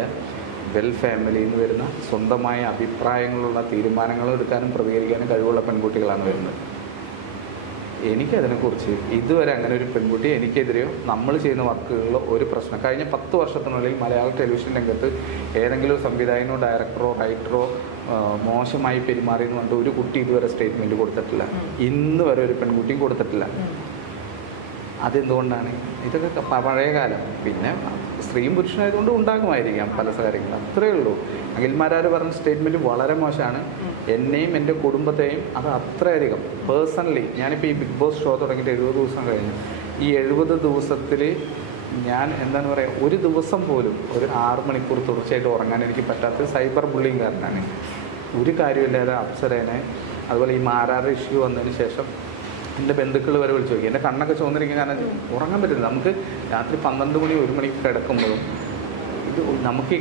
വെൽ ഫാമിലിയിൽ നിന്ന് വരുന്ന സ്വന്തമായ അഭിപ്രായങ്ങളുള്ള തീരുമാനങ്ങൾ എടുക്കാനും പ്രതികരിക്കാനും കഴിവുള്ള പെൺകുട്ടികളാണ് വരുന്നത്. എനിക്കതിനെക്കുറിച്ച് ഇതുവരെ അങ്ങനെ ഒരു പെൺകുട്ടി എനിക്കെതിരെയോ നമ്മൾ ചെയ്യുന്ന വർക്കുകളിലോ ഒരു പ്രശ്നം കഴിഞ്ഞ 10 വർഷത്തിനുള്ളിൽ മലയാള ടെലിവിഷൻ രംഗത്ത് ഏതെങ്കിലും ഒരു സംവിധായകനോ ഡയറക്ടറോ റൈറ്ററോ മോശമായി പെരുമാറിയെന്ന് പറഞ്ഞിട്ട് ഒരു കുട്ടി ഇതുവരെ സ്റ്റേറ്റ്മെൻറ്റ് കൊടുത്തിട്ടില്ല. ഇന്ന് വരെ ഒരു പെൺകുട്ടിയും കൊടുത്തിട്ടില്ല. അതെന്തുകൊണ്ടാണ്? ഇതൊക്കെ പഴയ കാലം. പിന്നെ സ്ത്രീയും പുരുഷനായതുകൊണ്ട് ഉണ്ടാകുമായിരിക്കാം പല കാര്യങ്ങളും, അത്രയേ ഉള്ളൂ. അഖിൽമാരാർ പറഞ്ഞ സ്റ്റേറ്റ്മെൻറ്റ് വളരെ മോശമാണ്. എന്നെയും എൻ്റെ കുടുംബത്തെയും അത് അത്രയധികം പേഴ്സണലി, ഞാനിപ്പോൾ ഈ ബിഗ് ബോസ് ഷോ തുടങ്ങിയിട്ട് 70 ദിവസം കഴിഞ്ഞു. ഈ 70 ദിവസത്തിൽ ഞാൻ എന്താണ് പറയുക, ഒരു ദിവസം പോലും ഒരു 6 മണിക്കൂർ തുടർച്ചയായിട്ട് ഉറങ്ങാൻ എനിക്ക് പറ്റാത്ത സൈബർ ബുള്ളിങ് കാരണമാണ്. ഒരു കാര്യമില്ലാതെ അപ്സരേനെ, അതുപോലെ ഈ മാരാർ ഇഷ്യൂ വന്നതിന് ശേഷം എൻ്റെ ബന്ധുക്കൾ വരെ വിളിച്ചു നോക്കി. എൻ്റെ കണ്ണൊക്കെ ചോന്നിരിക്കും, കാരണം ഉറങ്ങാൻ പറ്റില്ല. നമുക്ക് രാത്രി 12 മണി 1 മണിക്ക് കിടക്കുമ്പോഴും ഇത് നമുക്ക്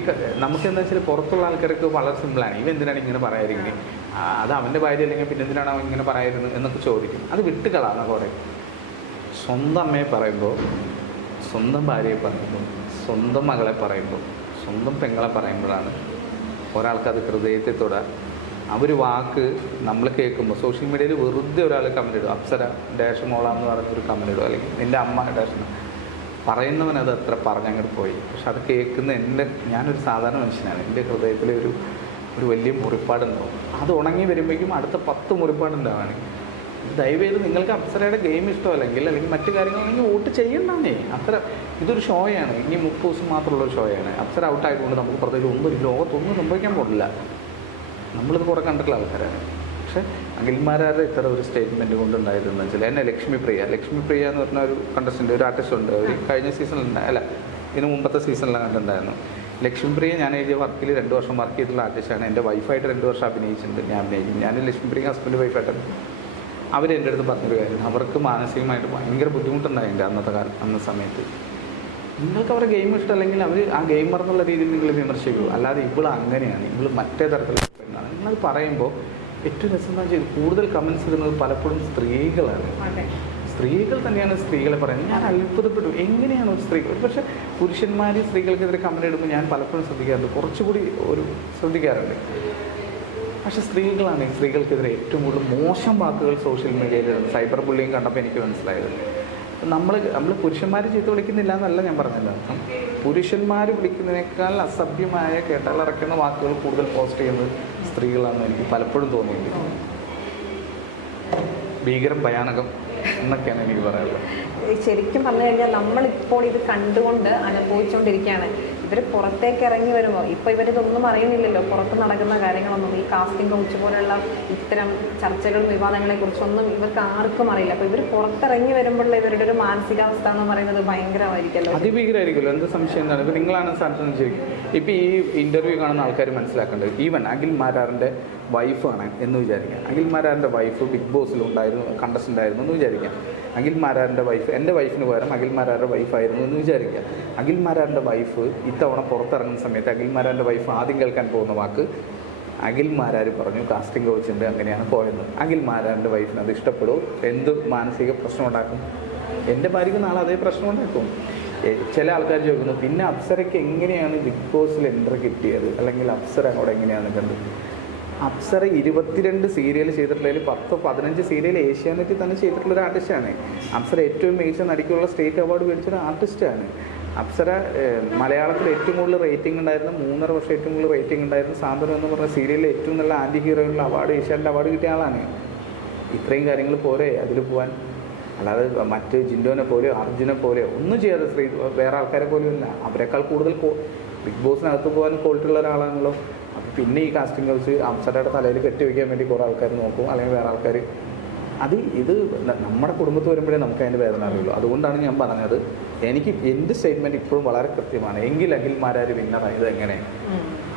എന്താ വെച്ചാൽ പുറത്തുള്ള ആൾക്കാർക്ക് വളരെ സിമ്പിളാണ്. ഇവ എന്തിനാണ് ഇങ്ങനെ പറയാതിരിക്കുന്നത്, അത് അവൻ്റെ ഭാര്യ അല്ലെങ്കിൽ പിന്നെ എന്തിനാണ് അവൻ ഇങ്ങനെ പറയായിരുന്നത് എന്നൊക്കെ ചോദിക്കും. അത് വിട്ടുകളാണ് കുറേ. സ്വന്തം അമ്മയെ പറയുമ്പോൾ, സ്വന്തം ഭാര്യയെ പറയുമ്പോൾ, സ്വന്തം മകളെ പറയുമ്പോൾ, സ്വന്തം പെങ്ങളെ പറയുമ്പോഴാണ് ഒരാൾക്കത് ഹൃദയത്തെ തൊടാൻ. അവർ വാക്ക് നമ്മൾ കേൾക്കുമ്പോൾ സോഷ്യൽ മീഡിയയിൽ വെറുതെ ഒരാൾ കമൻ്റ് ഇടും, അപ്സര ഡാഷ് മോളാന്ന് പറഞ്ഞൊരു കമൻ്റ് ഇടും, അല്ലെങ്കിൽ നിൻ്റെ അമ്മ ഡാഷ് പറയുന്നവൻ അത് അത്ര പറഞ്ഞങ്ങോട്ട് പോയി. പക്ഷെ അത് കേൾക്കുന്ന ഞാനൊരു സാധാരണ മനുഷ്യനാണ്. എൻ്റെ ഹൃദയത്തിൽ ഒരു വലിയ മുറിപ്പാടുണ്ടാവും. അത് ഉണങ്ങി വരുമ്പോഴേക്കും അടുത്ത 10 മുറിപ്പാടുണ്ടാവാണ്. ദയവേത് നിങ്ങൾക്ക് അപ്സരയുടെ ഗെയിം ഇഷ്ടമല്ലെങ്കിൽ മറ്റു കാര്യങ്ങളാണെങ്കിൽ വോട്ട് ചെയ്യണ്ടേ. ഇതൊരു ഷോയാണ്, ഇനി 30 ദിവസം മാത്രമുള്ളൊരു ഷോയാണ്. അപ്സര ഔട്ടായതുകൊണ്ട് നമുക്ക് പ്രത്യേകിച്ച് ലോകത്തൊന്നും സംഭവിക്കാൻ പോകില്ല. നമ്മളിത് കുറേ കണ്ടിട്ടുള്ള ആൾക്കാരാണ്. പക്ഷേ അഖിൽമാരാരുടെ ഇത്ര ഒരു സ്റ്റേറ്റ്മെൻറ്റ് കൊണ്ടുണ്ടായതെന്ന് വെച്ചാൽ, എന്നെ ലക്ഷ്മി പ്രിയ എന്ന് പറഞ്ഞ ഒരു കണ്ടസ്റ്റൻ്റ്, ഒരു ആർട്ടിസ്റ്റ് ഉണ്ട്. അവർ കഴിഞ്ഞ സീസണിലുണ്ടായി, ഇതിന് മുമ്പത്തെ സീസണിലാണ് കണ്ടിട്ടുണ്ടായിരുന്നു. ലക്ഷ്മി പ്രിയ ഞാൻ എഴുതിയ വർക്കിൽ 2 വർഷം വർക്ക് ചെയ്തിട്ടുള്ള ആർട്ടിസ്റ്റാണ്. എൻ്റെ വൈഫായിട്ട് 2 വർഷം അഭിനയിച്ചിട്ടുണ്ട്. ഞാൻ ലക്ഷ്മി പ്രിയ ഹസ്ബൻഡ് വൈഫായിട്ടാണ്. അവരെൻ്റെ അടുത്ത് പറഞ്ഞൊരു കാര്യം, അവർക്ക് മാനസികമായിട്ട് ഭയങ്കര ബുദ്ധിമുട്ടുണ്ടായിട്ടുണ്ട് അന്ന സമയത്ത്. നിങ്ങൾക്ക് അവരുടെ ഗെയിം ഇഷ്ടമല്ലെങ്കിൽ അവർ ആ ഗെയിമർ എന്നുള്ള രീതിയിൽ നിങ്ങൾ വിമർശിക്കൂ. അല്ലാതെ ഇവൾ അങ്ങനെയാണ്, ഇവൾ മറ്റേ തരത്തിലുള്ള പെണ്ണാണ് നിങ്ങളത് പറയുമ്പോൾ ഏറ്റവും രസം എന്താ വെച്ചാൽ കൂടുതൽ കമൻസ് ഇടുന്നത് പലപ്പോഴും സ്ത്രീകളാണ്. സ്ത്രീകൾ തന്നെയാണ് സ്ത്രീകളെ പറയുന്നത്. ഞാൻ അത്ഭുതപ്പെട്ടു, എങ്ങനെയാണ് ഒരു സ്ത്രീകൾ, പക്ഷേ പുരുഷന്മാർ സ്ത്രീകൾക്കെതിരെ കമൻറ്റ് ഇടുമ്പോൾ ഞാൻ പലപ്പോഴും ശ്രദ്ധിക്കാറുണ്ട്, കുറച്ചുകൂടി ശ്രദ്ധിക്കാറുണ്ട്. പക്ഷേ സ്ത്രീകൾക്കെതിരെ ഏറ്റവും കൂടുതൽ മോശം വാക്കുകൾ സോഷ്യൽ മീഡിയയിലിടുന്നത്. സൈബർ ബുള്ളിങ് കണ്ടപ്പോൾ എനിക്ക് മനസ്സിലായത്, നമ്മൾ പുരുഷന്മാർ ചീത്ത വിളിക്കുന്നില്ല എന്നല്ല ഞാൻ പറഞ്ഞത്. അർത്ഥം പുരുഷന്മാർ വിളിക്കുന്നതിനേക്കാൾ അസഭ്യമായ കേട്ടാലിറക്കുന്ന വാക്കുകൾ കൂടുതൽ പോസ്റ്റ് ചെയ്യുന്നത് സ്ത്രീകളാണെന്ന് എനിക്ക് പലപ്പോഴും തോന്നിയിട്ടുണ്ട്. ഭീകരം, ഭയാനകം എന്നൊക്കെയാണ് എനിക്ക് പറയാനുള്ളത്. ശരിക്കും പറഞ്ഞു കഴിഞ്ഞാൽ നമ്മളിപ്പോൾ ഇത് കണ്ടുകൊണ്ട് അനുഭവിച്ചുകൊണ്ടിരിക്കുകയാണ്. ഇവർ പുറത്തേക്ക് ഇറങ്ങി വരുമ്പോൾ ഇപ്പോൾ ഇവരിതൊന്നും അറിയുന്നില്ലല്ലോ, പുറത്ത് നടക്കുന്ന കാര്യങ്ങളൊന്നും. ഈ കാസ്റ്റിംഗ് കൗച്ച് പോലെയുള്ള ഇത്തരം ചർച്ചകളും വിവാദങ്ങളെക്കുറിച്ചൊന്നും ഇവർക്ക് ആർക്കും അറിയില്ല. അപ്പോൾ ഇവർ പുറത്തിറങ്ങി വരുമ്പോഴുള്ള ഇവരുടെ ഒരു മാനസികാവസ്ഥ എന്ന് പറയുന്നത് ഭയങ്കരമായിരിക്കുമല്ലോ, അതിഭീകരമായിരിക്കുമല്ലോ. എന്ത് സംശയം എന്താണ്? ഇപ്പോൾ നിങ്ങളാണ് സ്ഥാനത്ത് ശരിക്കും ഇപ്പോൾ ഈ ഇൻ്റർവ്യൂ കാണുന്ന ആൾക്കാർ മനസ്സിലാക്കേണ്ടത്, ഈവൻ അഖിൽമാരാറിൻ്റെ വൈഫാണ് എന്ന് വിചാരിക്കാം. അഖിൽമാരാറിൻ്റെ വൈഫ് ബിഗ് ബോസിൽ കണ്ടസ്റ്റൻ്റ് ആയിരുന്നു എന്ന് വിചാരിക്കാം. അഖിൽമാരാറിൻ്റെ വൈഫ്, എൻ്റെ വൈഫിന് പകരം അഖിൽമാരാറിൻ്റെ വൈഫായിരുന്നു എന്ന് വിചാരിക്കുക. അഖിൽമാരാറിൻ്റെ വൈഫ് ഇത്തവണ പുറത്തിറങ്ങുന്ന സമയത്ത് അഖിൽമാരാറിൻ്റെ വൈഫ് ആദ്യം കേൾക്കാൻ പോകുന്ന വാക്ക്, അഖിൽമാരാർ പറഞ്ഞു കാസ്റ്റിംഗ് കോച്ചിൻ്റെ അങ്ങനെയാണ് പോയത്. അഖിൽമാരാറിൻ്റെ വൈഫിന് അത് ഇഷ്ടപ്പെടും, എന്ത് മാനസിക പ്രശ്നം ഉണ്ടാക്കും? എൻ്റെ ഭാര്യയ്ക്ക് നാളെ അതേ പ്രശ്നം ഉണ്ടാക്കും. ചില ആൾക്കാർ ചോദിക്കുന്നു, പിന്നെ അപ്സരയ്ക്ക് എങ്ങനെയാണ് ബിഗ് ബോസിൽ എൻട്രി കിട്ടിയത്, അല്ലെങ്കിൽ അപ്സര അവിടെ എങ്ങനെയാണ് കണ്ടത്? അപ്സര 22 സീരിയൽ ചെയ്തിട്ടുള്ളതിൽ 10-15 സീരിയൽ ഏഷ്യാനെറ്റിൽ തന്നെ ചെയ്തിട്ടുള്ളൊരു ആർട്ടിസ്റ്റാണ്. അപ്സര ഏറ്റവും മികച്ച നടിക്കുള്ള സ്റ്റേറ്റ് അവാർഡ് മേടിച്ചൊരു ആർട്ടിസ്റ്റാണ്. അപ്സര മലയാളത്തിൽ ഏറ്റവും കൂടുതൽ റേറ്റിംഗ് ഉണ്ടായിരുന്നു, 3.5 വർഷം ഏറ്റവും കൂടുതൽ റേറ്റിംഗ് ഉണ്ടായിരുന്നു. സാന്ത്വനം എന്ന് പറഞ്ഞ സീരിയലിൽ ഏറ്റവും നല്ല ആൻറ്റി ഹീറോയിനുള്ള അവാർഡ്, ഏഷ്യാനെറ്റ് അവാർഡ് കിട്ടിയ ആളാണ്. ഇത്രയും കാര്യങ്ങൾ പോരെ അതിൽ പോകാൻ? അല്ലാതെ മറ്റ് ജിൻഡോനെ പോലെയോ അർജുനെ പോലെയോ ഒന്നും ചെയ്യാതെ വേറെ ആൾക്കാരെ പോലും ഇല്ല. അവരെക്കാൾ കൂടുതൽ ബിഗ് ബോസിനകത്ത് പോകാൻ ക്വാളിറ്റി ഉള്ള ഒരാളാണല്ലോ. അപ്പോൾ പിന്നെ ഈ കാസ്റ്റിംഗ് കൗച്ച് അപ്സരയുടെ തലയിൽ കെട്ടിവെക്കാൻ വേണ്ടി കുറേ ആൾക്കാർ നോക്കും, അല്ലെങ്കിൽ വേറെ ആൾക്കാർ. ഇത് നമ്മുടെ കുടുംബത്തിൽ വരുമ്പോഴേ നമുക്ക് അതിൻ്റെ വേദന അറിയുള്ളൂ. അതുകൊണ്ടാണ് ഞാൻ പറഞ്ഞത്, എൻ്റെ സ്റ്റേറ്റ്മെൻറ്റ് ഇപ്പോഴും വളരെ കൃത്യമാണ്. എങ്കിൽ അഖിൽമാരാർ വിന്നറായത് എങ്ങനെ?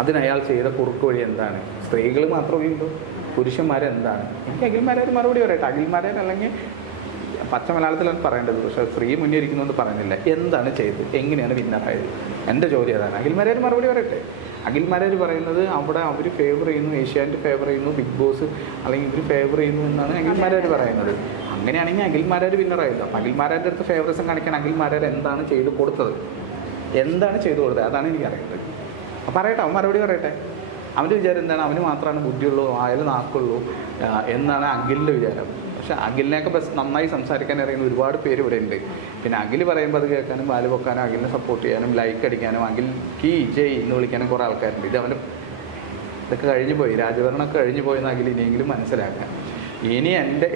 അതിന് അയാൾ ചെയ്ത കുറുക്ക് വഴി എന്താണ്? സ്ത്രീകൾ മാത്രമേ ഉള്ളൂ, പുരുഷന്മാരെന്താണ്? എനിക്ക് അഖിൽമാരാർ മറുപടി പറയട്ടെ. അഖിൽമാരാർ അല്ലെങ്കിൽ പച്ച മലയാളത്തിലാണ് പറയേണ്ടത്, പക്ഷേ സ്ത്രീ മുന്നേ ഇരിക്കുന്നതുകൊണ്ട് പറയുന്നില്ല. എന്താണ് ചെയ്തത്, എങ്ങനെയാണ് വിന്നറായത്? എൻ്റെ ജോലി അതാണ്. അഖിൽമാരാർ മറുപടി പറയട്ടെ. അഖിൽമാരാർ പറയുന്നത് അവിടെ അവർ ഫേവർ ചെയ്യുന്നു, ഏഷ്യാനെറ്റ് ഫേവർ ചെയ്യുന്നു, ബിഗ് ബോസ് അല്ലെങ്കിൽ ഇവർ ഫേവർ ചെയ്യുന്നു എന്നാണ് അഖിൽമാരാർ പറയുന്നത്. അങ്ങനെയാണെങ്കിൽ അഖിൽമാരാർ വിന്നറായില്ല. അപ്പം അഖിൽമാരാരുടെ അടുത്ത് ഫേവറിസം കാണിക്കാൻ അഖിൽമാരാർ എന്താണ് ചെയ്ത് കൊടുത്തത്? അതാണ് എനിക്ക് അറിയേണ്ടത്. അപ്പം പറയട്ടെ, അവൻ മറുപടി പറയട്ടെ. അവൻ്റെ വിചാരം എന്താണ്? അവന് മാത്രമാണ് ബുദ്ധിയുള്ളൂ, ആയാലും നാക്കുള്ളൂ എന്നാണ് അഖിലിൻ്റെ വിചാരം. പക്ഷെ അഖിലിനെയൊക്കെ നന്നായി സംസാരിക്കാൻ അറിയുന്ന ഒരുപാട് പേര് ഇവിടെ ഉണ്ട്. പിന്നെ അഖിൽ പറയുമ്പോൾ അത് കേൾക്കാനും വാല് പൊക്കാനും അഖിലിനെ സപ്പോർട്ട് ചെയ്യാനും ലൈക്ക് അടിക്കാനും അഖിൽ കീ ജയ് എന്ന് വിളിക്കാനും കുറേ ആൾക്കാരുണ്ട്. ഇതൊക്കെ കഴിഞ്ഞു പോയി, രാജഭരണമൊക്കെ കഴിഞ്ഞു പോയെന്ന് അഖിൽ ഇനിയെങ്കിലും മനസ്സിലാക്കാൻ. ഇനി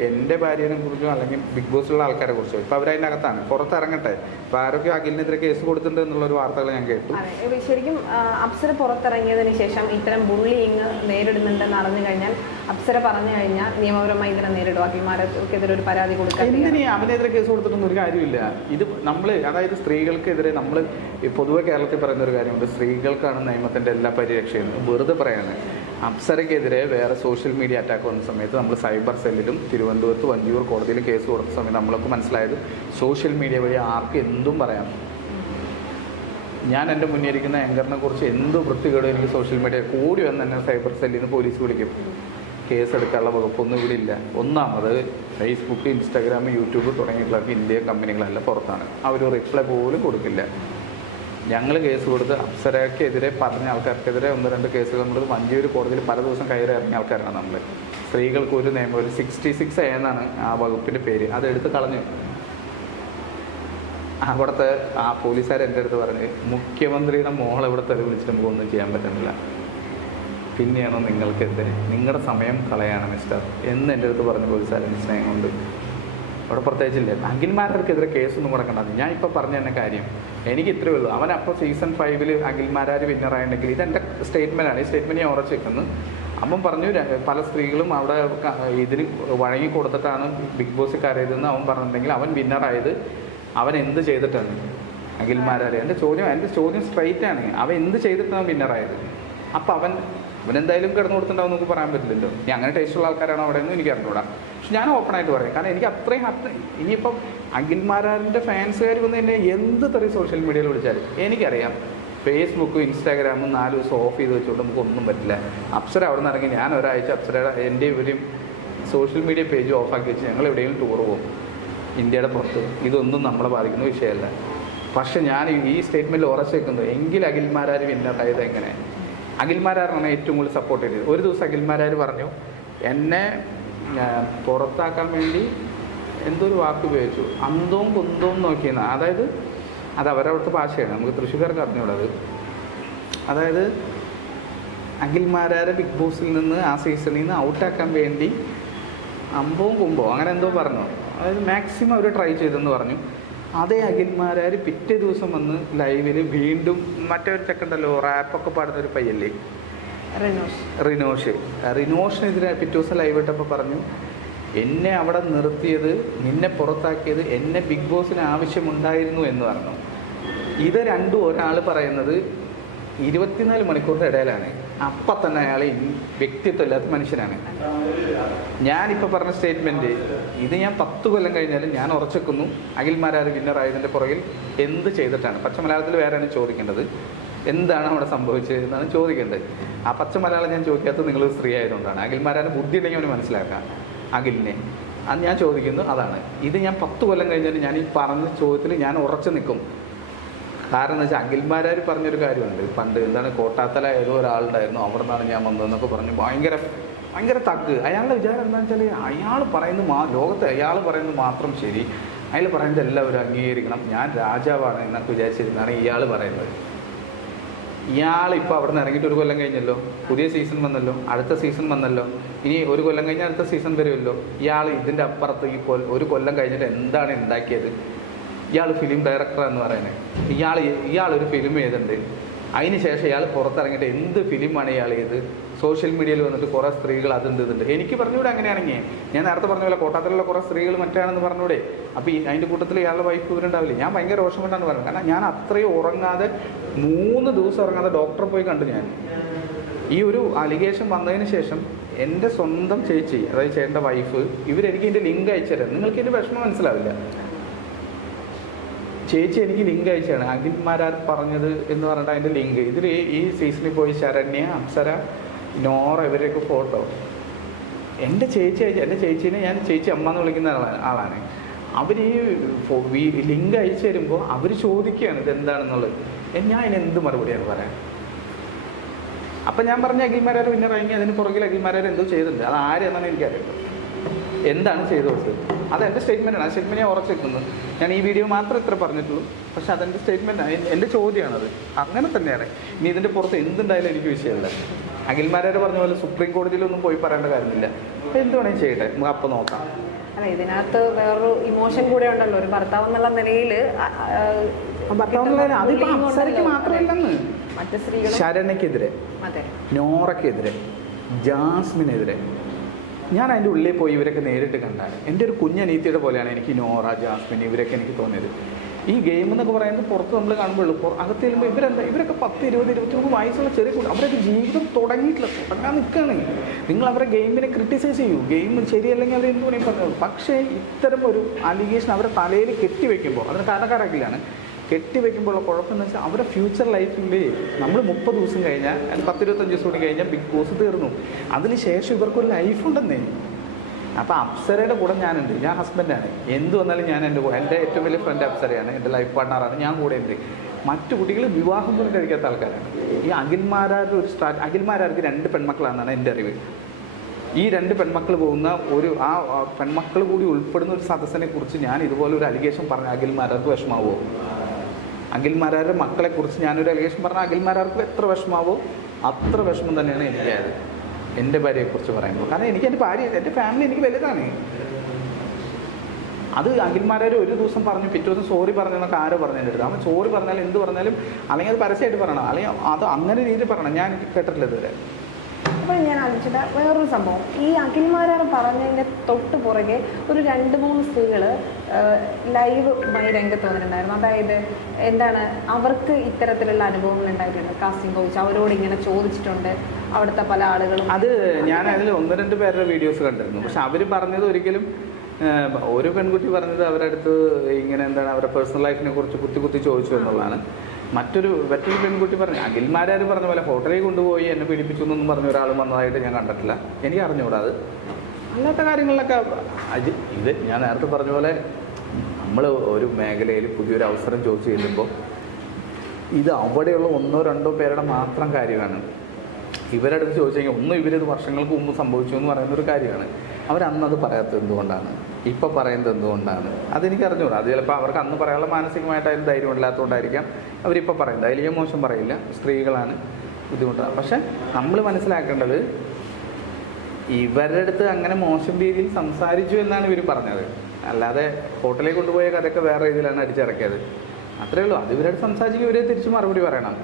എൻ്റെ ഭാര്യനെ കുറിച്ചോ അല്ലെങ്കിൽ ബിഗ് ബോസിലുള്ള ആൾക്കാരെ കുറിച്ചോ ഇപ്പോൾ അവരതിനകത്താണ്, പുറത്തിറങ്ങട്ടെ. ഇപ്പോൾ ആരൊക്കെ അഖിലിനെതിരെ കേസ് കൊടുത്തിട്ടുണ്ട് എന്നുള്ളൊരു വാർത്തകൾ ഞാൻ കേട്ടു. അതെ, ശരിക്കും അപ്സര പുറത്തിറങ്ങിയതിന് ശേഷം ഇത്തരം ബുള്ളിങ് നേരിടുന്നുണ്ടെന്ന് അറിഞ്ഞു കഴിഞ്ഞാൽ അപ്സര പറഞ്ഞു കഴിഞ്ഞാൽ നിയമപരമായി ഇതിനെ നേരിടും, അഖിൽമാർക്കെതിരെ ഒരു പരാതി കൊടുക്കാൻ. എന്തിനാ അവനെതിരെ കേസ് കൊടുത്തിട്ടൊന്നും ഒരു കാര്യമില്ല. ഇത് നമ്മൾ അതായത് സ്ത്രീകൾക്കെതിരെ നമ്മൾ പൊതുവെ കേരളത്തിൽ പറയുന്ന ഒരു കാര്യമുണ്ട്, സ്ത്രീകൾക്കാണ് നിയമത്തിൻ്റെ എല്ലാ പരിരക്ഷയും. വെറുതെ പറയാണ്. അപ്സരയ്ക്കെതിരെ വേറെ സോഷ്യൽ മീഡിയ അറ്റാക്ക് വന്ന സമയത്ത് നമ്മൾ സൈബർ സെല്ലിലും തിരുവനന്തപുരത്ത് വഞ്ചിയൂർ കോടതിയിലും കേസ് കൊടുത്ത സമയത്ത് നമ്മളൊക്കെ മനസ്സിലായത് സോഷ്യൽ മീഡിയ വഴി ആർക്കും എന്തും പറയാം. ഞാൻ എൻ്റെ മുന്നിരിക്കുന്ന ആങ്കറിനെ കുറിച്ച് എന്ത് വൃത്തികേടും എനിക്ക് സോഷ്യൽ മീഡിയ കൂടി വന്ന് എന്നെ സൈബർ സെല്ലിൽ നിന്ന് പോലീസ് വിളിക്കും. കേസെടുക്കാനുള്ള വകുപ്പൊന്നും ഇവിടെ ഇല്ല. ഒന്നാമത് ഫേസ്ബുക്ക്, ഇൻസ്റ്റാഗ്രാം, യൂട്യൂബ് തുടങ്ങിയിട്ടുള്ള ഇന്ത്യൻ കമ്പനികളല്ല, പുറത്താണ്. അവർ റിപ്ലൈ പോലും കൊടുക്കില്ല. ഞങ്ങൾ കേസ് കൊടുത്ത് അപ്സരയ്ക്കെതിരെ പറഞ്ഞ ആൾക്കാർക്കെതിരെ 1-2 കേസുകൾ നമ്മൾ മഞ്ചേരി കോടതിയിൽ പല ദിവസം കയറി ഇറങ്ങിയ ആൾക്കാരാണ് നമ്മൾ. സ്ത്രീകൾക്ക് ഒരു നിയമം, ഒരു 66A എന്നാണ് ആ വകുപ്പിൻ്റെ പേര്, അതെടുത്ത് കളഞ്ഞു. അവിടുത്തെ ആ പോലീസുകാർ എൻ്റെ അടുത്ത് പറഞ്ഞ് മുഖ്യമന്ത്രിയുടെ മോളെ ഇവിടെ തെളിവ് വിളിച്ചിട്ട് നമുക്കൊന്നും ചെയ്യാൻ പറ്റുന്നില്ല, പിന്നെയാണോ നിങ്ങൾക്കെതിരെ, നിങ്ങളുടെ സമയം കളയാണ് മിസ്റ്റർ എന്ന് എൻ്റെ അടുത്ത് പറഞ്ഞ പോലീസുകാരൻ്റെ സ്നേഹം കൊണ്ട്. അവിടെ പ്രത്യേകിച്ചില്ല. അഖിൽമാരാർക്കെതിരെ കേസൊന്നും കൊടുക്കേണ്ടത്. ഞാൻ ഇപ്പോൾ പറഞ്ഞ തന്നെ കാര്യം എനിക്ക് ഇത്രയേ ഉള്ളൂ. അവനപ്പോൾ സീസൺ 5 അഖിൽമാരാർ വിന്നറായിട്ടുണ്ടെങ്കിൽ ഇതെൻ്റെ സ്റ്റേറ്റ്മെൻറ്റാണ്. ഈ സ്റ്റേറ്റ്മെൻറ്റ് ഞാൻ ഉറച്ചിരിക്കുന്നു. അവൻ പറഞ്ഞു പല സ്ത്രീകളും അവിടെ ഇതിന് വഴങ്ങി കൊടുത്തിട്ടാണ് ബിഗ് ബോസ് കയറിയതെന്ന് അവൻ പറഞ്ഞിട്ടുണ്ടെങ്കിൽ അവൻ വിന്നറായത് അവൻ എന്ത് ചെയ്തിട്ടാണ് അഖിൽമാരാർ? എൻ്റെ ചോദ്യം സ്ട്രൈറ്റ് ആണ്. അവൻ എന്ത് ചെയ്തിട്ടാണ് വിന്നറായത്? അപ്പോൾ അവനെന്തായാലും കിടന്നു കൊടുത്തിട്ടുണ്ടാവും നമുക്ക് പറയാൻ പറ്റില്ലല്ലോ. ഇനി അങ്ങനെ ടേസ്റ്റുള്ള ആൾക്കാരാണോ അവിടെ നിന്ന് എനിക്ക് അറിഞ്ഞൂടാ. പക്ഷെ ഞാൻ ഓപ്പണായിട്ട് പറയാം, കാരണം എനിക്ക് അത്രയും ഇനിയിപ്പം അഖിൽമാരാറിൻ്റെ ഫാൻസുകാർ വന്ന് എന്നെ എന്ത് തെറി സോഷ്യൽ മീഡിയയിൽ വിളിച്ചാലും എനിക്കറിയാം ഫേസ്ബുക്കും ഇൻസ്റ്റാഗ്രാമും 4 ദിവസം ഓഫ് ചെയ്ത് വെച്ചുകൊണ്ട് നമുക്കൊന്നും പറ്റില്ല. അപ്സര അവിടെ നിന്ന് ഇറങ്ങി ഞാൻ ഒരാഴ്ച അപ്സരയുടെ എൻ്റെ ഇവരും സോഷ്യൽ മീഡിയ പേജ് ഓഫാക്കി വെച്ച് ഞങ്ങൾ എവിടെയെങ്കിലും ടൂർ പോകും ഇന്ത്യയുടെ പുറത്ത്. ഇതൊന്നും നമ്മളെ ബാധിക്കുന്ന വിഷയമല്ല. പക്ഷെ ഞാൻ ഈ സ്റ്റേറ്റ്മെൻറ്റിൽ ഉറച്ചു വെക്കുന്നത് എങ്കിൽ അഖിൽമാരാർ വിന്നറായത് എങ്ങനെ? അഖിൽമാരാറാണ് ഏറ്റവും കൂടുതൽ സപ്പോർട്ട് ചെയ്തത്. ഒരു ദിവസം അഖിൽമാരാർ പറഞ്ഞു എന്നെ പുറത്താക്കാൻ വേണ്ടി എന്തൊരു വാക്ക് ഉപയോഗിച്ചു, അന്തവും കുന്തവും നോക്കിയെന്ന്. അതായത് അത് അവരവിടുത്തെ ഭാഷയാണ്, നമുക്ക് തൃശ്ശൂർക്കാർക്ക് അറിഞ്ഞുകൂടത്. അതായത് അഖിൽമാരാരെ ബിഗ് ബോസിൽ നിന്ന് ആ സീസണിൽ നിന്ന് ഔട്ടാക്കാൻ വേണ്ടി അമ്പവും കുമ്പോ അങ്ങനെ എന്തോ പറഞ്ഞു. അതായത് മാക്സിമം അവർ ട്രൈ ചെയ്തെന്ന് പറഞ്ഞു. അതേ അഖിൽമാരാർ പിറ്റേ ദിവസം വന്ന് ലൈവിൽ വീണ്ടും മറ്റൊരു ചെക്കുണ്ടല്ലോ റാപ്പൊക്കെ പാടുന്നൊരു പയ്യല്ലേ റിനോഷിനെതിരെ പിറ്റേ ദിവസം ലൈവ് ഇട്ടപ്പോൾ പറഞ്ഞു എന്നെ അവിടെ നിർത്തിയത്, നിന്നെ പുറത്താക്കിയത് എന്നെ ബിഗ് ബോസിന് ആവശ്യമുണ്ടായിരുന്നു എന്ന് പറഞ്ഞു. ഇത് രണ്ടും ഒരാൾ പറയുന്നത് 24 മണിക്കൂറിൻ്റെ ഇടയിലാണ്. അപ്പം തന്നെ അയാൾ വ്യക്തിത്വമില്ലാത്ത മനുഷ്യനാണ്. ഞാനിപ്പോൾ പറഞ്ഞ സ്റ്റേറ്റ്മെൻറ്റ് ഇത് ഞാൻ 10 കൊല്ലം കഴിഞ്ഞാലും ഞാൻ ഉറച്ചെക്കുന്നു അഖിൽമാരാർ വിന്നറായതിൻ്റെ പുറകിൽ എന്ത് ചെയ്തിട്ടാണ്. പച്ച മലയാളത്തിൽ വേറെയാണ് ചോദിക്കേണ്ടത്, എന്താണ് അവിടെ സംഭവിച്ചത് എന്നാണ് ചോദിക്കേണ്ടത്. ആ പച്ച മലയാളം ഞാൻ ചോദിക്കാത്തത് നിങ്ങൾ സ്ത്രീ ആയതുകൊണ്ടാണ്. അഖിൽമാരാർ ബുദ്ധി ഉണ്ടെങ്കിൽ അവന് മനസ്സിലാക്കാം അഖിലിനെ. അത് ഞാൻ ചോദിക്കുന്നു അതാണ്. ഇത് ഞാൻ 10 കൊല്ലം കഴിഞ്ഞാലും ഞാൻ ഈ പറഞ്ഞ ചോദ്യത്തിൽ ഞാൻ ഉറച്ചു നിൽക്കും. കാരണം എന്ന് വെച്ചാൽ അഖിൽമാരാർ പറഞ്ഞൊരു കാര്യമുണ്ട്, പണ്ട് എന്താണ് കോട്ടാത്തല ഏതോ ഒരാളുണ്ടായിരുന്നു, അവിടെ നിന്നാണ് ഞാൻ വന്നതെന്നൊക്കെ പറഞ്ഞു ഭയങ്കര തഗ്. അയാളുടെ വിചാരം എന്താണെന്ന് വെച്ചാൽ അയാൾ പറയുന്നത് ലോകത്ത് അയാൾ പറയുന്നത് മാത്രം ശരി, അയാൾ പറയുന്നത് എല്ലാവരും അംഗീകരിക്കണം, ഞാൻ രാജാവാണ് എന്നൊക്കെ വിചാരിച്ചിരുന്നാണ് ഇയാൾ പറയുന്നത്. ഇയാളിപ്പോൾ അവിടെ നിന്ന് ഇറങ്ങിയിട്ട് 1 കൊല്ലം കഴിഞ്ഞല്ലോ, പുതിയ സീസൺ വന്നല്ലോ, അടുത്ത സീസൺ വന്നല്ലോ, ഇനി 1 കൊല്ലം കഴിഞ്ഞാൽ അടുത്ത സീസൺ വരുമല്ലോ. ഇയാൾ ഇതിൻ്റെ അപ്പുറത്ത് 1 കൊല്ലം കഴിഞ്ഞിട്ട് എന്താണ് ഉണ്ടാക്കിയത്? ഇയാൾ ഫിലിം ഡയറക്ടർ എന്ന് പറയുന്നത്. ഇയാളൊരു ഫിലിം ചെയ്തിട്ടുണ്ട്, അതിന് ശേഷം ഇയാൾ പുറത്തിറങ്ങിയിട്ട് എന്ത് ഫിലിമാണ് ഇയാൾ ചെയ്ത് സോഷ്യൽ മീഡിയയിൽ വന്നിട്ട് കുറേ സ്ത്രീകൾ ഇതുണ്ട്. എനിക്ക് പറഞ്ഞുകൂടെ അങ്ങനെയാണെങ്കിൽ? ഞാൻ നേരത്തെ പറഞ്ഞ പോലെ കോട്ടാത്തിലുള്ള കുറേ സ്ത്രീകൾ മറ്റാണെന്ന് പറഞ്ഞൂടെ? അപ്പോൾ അതിൻ്റെ കൂട്ടത്തിൽ ഇയാളുടെ വൈഫ് ഇവരുണ്ടാവില്ലേ? ഞാൻ ഭയങ്കര രോഷം കൊണ്ടാണ് പറയുന്നത്. കാരണം ഞാൻ അത്രയും ഉറങ്ങാതെ 3 ദിവസം ഉറങ്ങാതെ ഡോക്ടറെ പോയി കണ്ടു. ഞാൻ ഈ ഒരു അലിഗേഷൻ വന്നതിന് ശേഷം എൻ്റെ സ്വന്തം ചേച്ചി, അതായത് ചേട്ടൻ്റെ വൈഫ്, ഇവരെനിക്ക് ഇതിൻ്റെ ലിങ്ക് അയച്ചു തരാം. നിങ്ങൾക്ക് ഇതിൻ്റെ വിഷമം മനസ്സിലാവില്ല. ചേച്ചി എനിക്ക് ലിങ്ക് അയച്ചാണ് അഖിൽമാരാർ പറഞ്ഞത് എന്ന് പറഞ്ഞിട്ട് അതിൻ്റെ ലിങ്ക്. ഇതിൽ ഈ സീസണിൽ പോയി ശരണ്യ, അപ്സര, നോറ ഇവരെയൊക്കെ ഫോട്ടോ എൻ്റെ ചേച്ചി അയച്ചു. എൻ്റെ ചേച്ചീനെ ഞാൻ ചേച്ചി അമ്മ എന്ന് വിളിക്കുന്ന ആളാണ്. അവർ ഈ ലിങ്ക് അയച്ചു തരുമ്പോൾ അവർ ചോദിക്കുകയാണ് ഇതെന്താണെന്നുള്ളത്. ഞാൻ അതിനെന്ത് മറുപടിയാണ് പറയാൻ? അപ്പം ഞാൻ പറഞ്ഞ അഖിൽമാരാർ വിന്നറായെങ്കിൽ അതിന് പുറകിൽ അഖിൽമാരാർ എന്തോ ചെയ്തിട്ടുണ്ട്. അത് ആരെന്നാണ് എനിക്കറിയുന്നത്. എന്താണ് ചെയ്തു കൊടുത്തത്? അതെൻ്റെ സ്റ്റേറ്റ്മെൻറ്റാണ്. ആ സ്റ്റേറ്റ്മെൻറ്റ് ഞാൻ ഉറച്ചെക്കുന്നത്. ഞാൻ ഈ വീഡിയോ മാത്രം ഇത്ര പറഞ്ഞിട്ടുള്ളൂ, പക്ഷെ അതെൻ്റെ സ്റ്റേറ്റ്മെൻറ്റാണ്. എൻ്റെ ചോദ്യമാണത്. അങ്ങനെ തന്നെയാണ്. ഇനി ഇതിൻ്റെ പുറത്ത് എന്തുണ്ടായാലും എനിക്ക് വിഷയമല്ല. അഖിൽമാരാർ പറഞ്ഞ പോലെ സുപ്രീം കോടതിയിലൊന്നും പോയി പറയേണ്ട കാര്യമില്ല. എന്ത് വേണമെങ്കിൽ ചെയ്യട്ടെ, നമുക്ക് അപ്പം നോക്കാം. അല്ല, ഇതിനകത്ത് വേറൊരു ഇമോഷൻ കൂടെ ഉണ്ടല്ലോ, ഒരു ഭർത്താവ് എന്നുള്ള നിലയിൽ അതിപ്പോ അപ്സരയ്ക്ക് മാത്രമല്ലെന്ന്, മറ്റു സ്ത്രീകൾ ശരണയ്ക്കെതിരെ, നോറയ്ക്കെതിരെ, ജാസ്മിനെതിരെ ഞാൻ അതിൻ്റെ ഉള്ളിൽ പോയി ഇവരൊക്കെ നേരിട്ട് കണ്ടാൽ എൻ്റെ ഒരു കുഞ്ഞനീത്തിയുടെ പോലെയാണ് എനിക്ക് നോറ, ജാസ്മിൻ ഇവരൊക്കെ എനിക്ക് തോന്നിയത്. ഈ ഗെയിം എന്നൊക്കെ പറയുന്നത് പുറത്ത് നമ്മൾ കാണുമ്പോഴുള്ളൂ, അകത്ത് ചെല്ലുമ്പോൾ ഇവരൊക്കെ 10, 20, 23 വയസ്സുള്ള ചെറിയ കുട്ടി, അവരൊക്കെ ജീവിതം തുടങ്ങാൻ നിൽക്കുകയാണ്. നിങ്ങൾ അവരുടെ ഗെയിമിനെ ക്രിട്ടിസൈസ് ചെയ്യൂ, ഗെയിം ശരിയല്ലെങ്കിൽ അവർ എന്ത് വേണമെങ്കിൽ പറഞ്ഞോളൂ. പക്ഷേ ഇത്തരം ഒരു അലിഗേഷൻ അവരുടെ തലയിൽ കെട്ടിവെക്കുമ്പോൾ, അതിന് കാരണക്കാരാക്കില്ലാണ് കെട്ടിവെക്കുമ്പോഴുള്ള കുഴപ്പമെന്ന് വെച്ചാൽ അവരുടെ ഫ്യൂച്ചർ ലൈഫിൽ നമ്മൾ 30 ദിവസം കഴിഞ്ഞാൽ 10-25 ദിവസം കൂടി കഴിഞ്ഞാൽ ബിഗ് ബോസ് തീർന്നു. അതിന് ശേഷം ഇവർക്കൊരു ലൈഫുണ്ടെന്നേ. അപ്പോൾ അപ്സരയുടെ കൂടെ ഞാനുണ്ട്, ഞാൻ ഹസ്ബൻഡാണ്, എന്ത് വന്നാലും ഞാൻ എൻ്റെ ഏറ്റവും വലിയ ഫ്രണ്ട് അപ്സരയാണ്, എൻ്റെ ലൈഫ് പാർട്ട്ണറാണ്, ഞാൻ കൂടെ ഉണ്ട്. മറ്റു കുട്ടികൾ വിവാഹം പോലും കഴിക്കാത്ത ആൾക്കാരാണ്. ഈ അഖിൽമാരാർ അഖിൽമാരാർക്ക് 2 പെൺമക്കളാണെന്നാണ് എൻ്റെ അറിവ്. ഈ 2 പെൺമക്കൾ പോകുന്ന ആ പെൺമക്കൾ കൂടി ഉൾപ്പെടുന്ന ഒരു സദസ്സിനെ കുറിച്ച് ഞാൻ ഇതുപോലെ ഒരു അലിഗേഷൻ പറഞ്ഞ അഖിൽമാരാർക്ക് വിഷമാവോ? അഖിൽമാരാരുടെ മക്കളെക്കുറിച്ച് ഞാനൊരു അലിഗേഷൻ പറഞ്ഞാൽ അഖിൽമാരാർക്ക് എത്ര വിഷമാവോ അത്ര വിഷമം തന്നെയാണ് എനിക്കായത് എൻ്റെ ഭാര്യയെക്കുറിച്ച് പറയുമ്പോൾ. കാരണം എനിക്ക് എൻ്റെ ഭാര്യ, എൻ്റെ ഫാമിലി എനിക്ക് വലുതാണ്. അത് അഖിൽമാരാർ ഒരു ദിവസം പറഞ്ഞു, പിറ്റേ ദിവസം സോറി പറഞ്ഞെന്നൊക്കെ ആരോ പറഞ്ഞതിൻ്റെ അടുത്ത്. അവൻ സോറി പറഞ്ഞാലും എന്ത് പറഞ്ഞാലും അല്ലെങ്കിൽ അത് പരസ്യമായിട്ട് പറയണം, അല്ലെങ്കിൽ അത് അങ്ങനെ രീതിയിൽ പറയണം. ഞാൻ എനിക്ക് കേട്ടിട്ടില്ല ഇതുവരെ. അപ്പോൾ ഞാൻ ആലോചിച്ചിട്ട് വേറൊരു സംഭവം, ഈ അഖിൽമാരാർ പറഞ്ഞതിൻ്റെ തൊട്ട് പുറകെ ഒരു 2-3 സ്ത്രീകൾ ലൈവ് രംഗത്ത് വന്നിട്ടുണ്ടായിരുന്നു. അതായത് എന്താണ്, അവർക്ക് ഇത്തരത്തിലുള്ള അനുഭവങ്ങൾ ഉണ്ടായിട്ടുണ്ട്. കാസ്റ്റിംഗ് കോച്ച് അവരോട് ഇങ്ങനെ ചോദിച്ചിട്ടുണ്ട്, അവിടുത്തെ പല ആളുകളും. അത് ഞാൻ അതിൽ 1-2 പേരുടെ വീഡിയോസ് കണ്ടിരുന്നു. പക്ഷെ അവർ പറഞ്ഞത് ഒരിക്കലും, ഒരു പെൺകുട്ടി പറഞ്ഞത് അവരുടെ അടുത്ത് ഇങ്ങനെ എന്താണ് അവരുടെ പേഴ്സണൽ ലൈഫിനെ കുറിച്ച് കുത്തി ചോദിച്ചു എന്നുള്ളതാണ്. മറ്റൊരു പെൺകുട്ടി പറഞ്ഞു, അഖിൽമാരാർ പറഞ്ഞ പോലെ ഹോട്ടലിൽ കൊണ്ടുപോയി എന്നെ പീഡിപ്പിച്ചു എന്നൊന്നും പറഞ്ഞ ഒരാൾ വന്നതായിട്ട് ഞാൻ കണ്ടിട്ടില്ല. എനിക്ക് അറിഞ്ഞുകൂടാ. അത് അല്ലാത്ത കാര്യങ്ങളിലൊക്കെ ഇത് ഞാൻ നേരത്തെ പറഞ്ഞ പോലെ നമ്മൾ ഒരു മേഖലയിൽ പുതിയൊരു അവസരം ചോദിച്ചു ചെല്ലുമ്പോൾ ഇത് അവിടെയുള്ള 1-2 പേരുടെ മാത്രം കാര്യമാണ്. ഇവരുടെ അടുത്ത് ചോദിച്ചു കഴിഞ്ഞാൽ ഒന്നും ഇവരിത് വർഷങ്ങൾക്ക് മുമ്പ് സംഭവിച്ചു എന്ന് പറയുന്നൊരു കാര്യമാണ്. അവരന്നത് പറയാത്തത് എന്തുകൊണ്ടാണ്, ഇപ്പം പറയുന്നത് എന്തുകൊണ്ടാണ്, അതെനിക്ക് അറിഞ്ഞുകൂടാ. അത് ചിലപ്പോൾ അവർക്ക് അന്ന് പറയാനുള്ള മാനസികമായിട്ടായാലും ധൈര്യം ഇല്ലാത്തതുകൊണ്ടായിരിക്കാം അവരിപ്പോൾ പറയുന്നത്. അതിൽ ഞാൻ മോശം പറയില്ല, സ്ത്രീകളാണ് ബുദ്ധിമുട്ടാണ്. പക്ഷെ നമ്മൾ മനസ്സിലാക്കേണ്ടത് ഇവരുടെ അടുത്ത് അങ്ങനെ മോശം രീതിയിൽ സംസാരിച്ചു എന്നാണ് ഇവർ പറഞ്ഞത്. അല്ലാതെ ഹോട്ടലിൽ കൊണ്ടുപോയ കഥയൊക്കെ വേറെ രീതിയിലാണ് അടിച്ചിറക്കിയത്, അത്രയേ ഉള്ളൂ. അത് ഇവരോട് സംസാരിച്ചെങ്കിൽ ഇവരെ തിരിച്ച് മറുപടി പറയണം.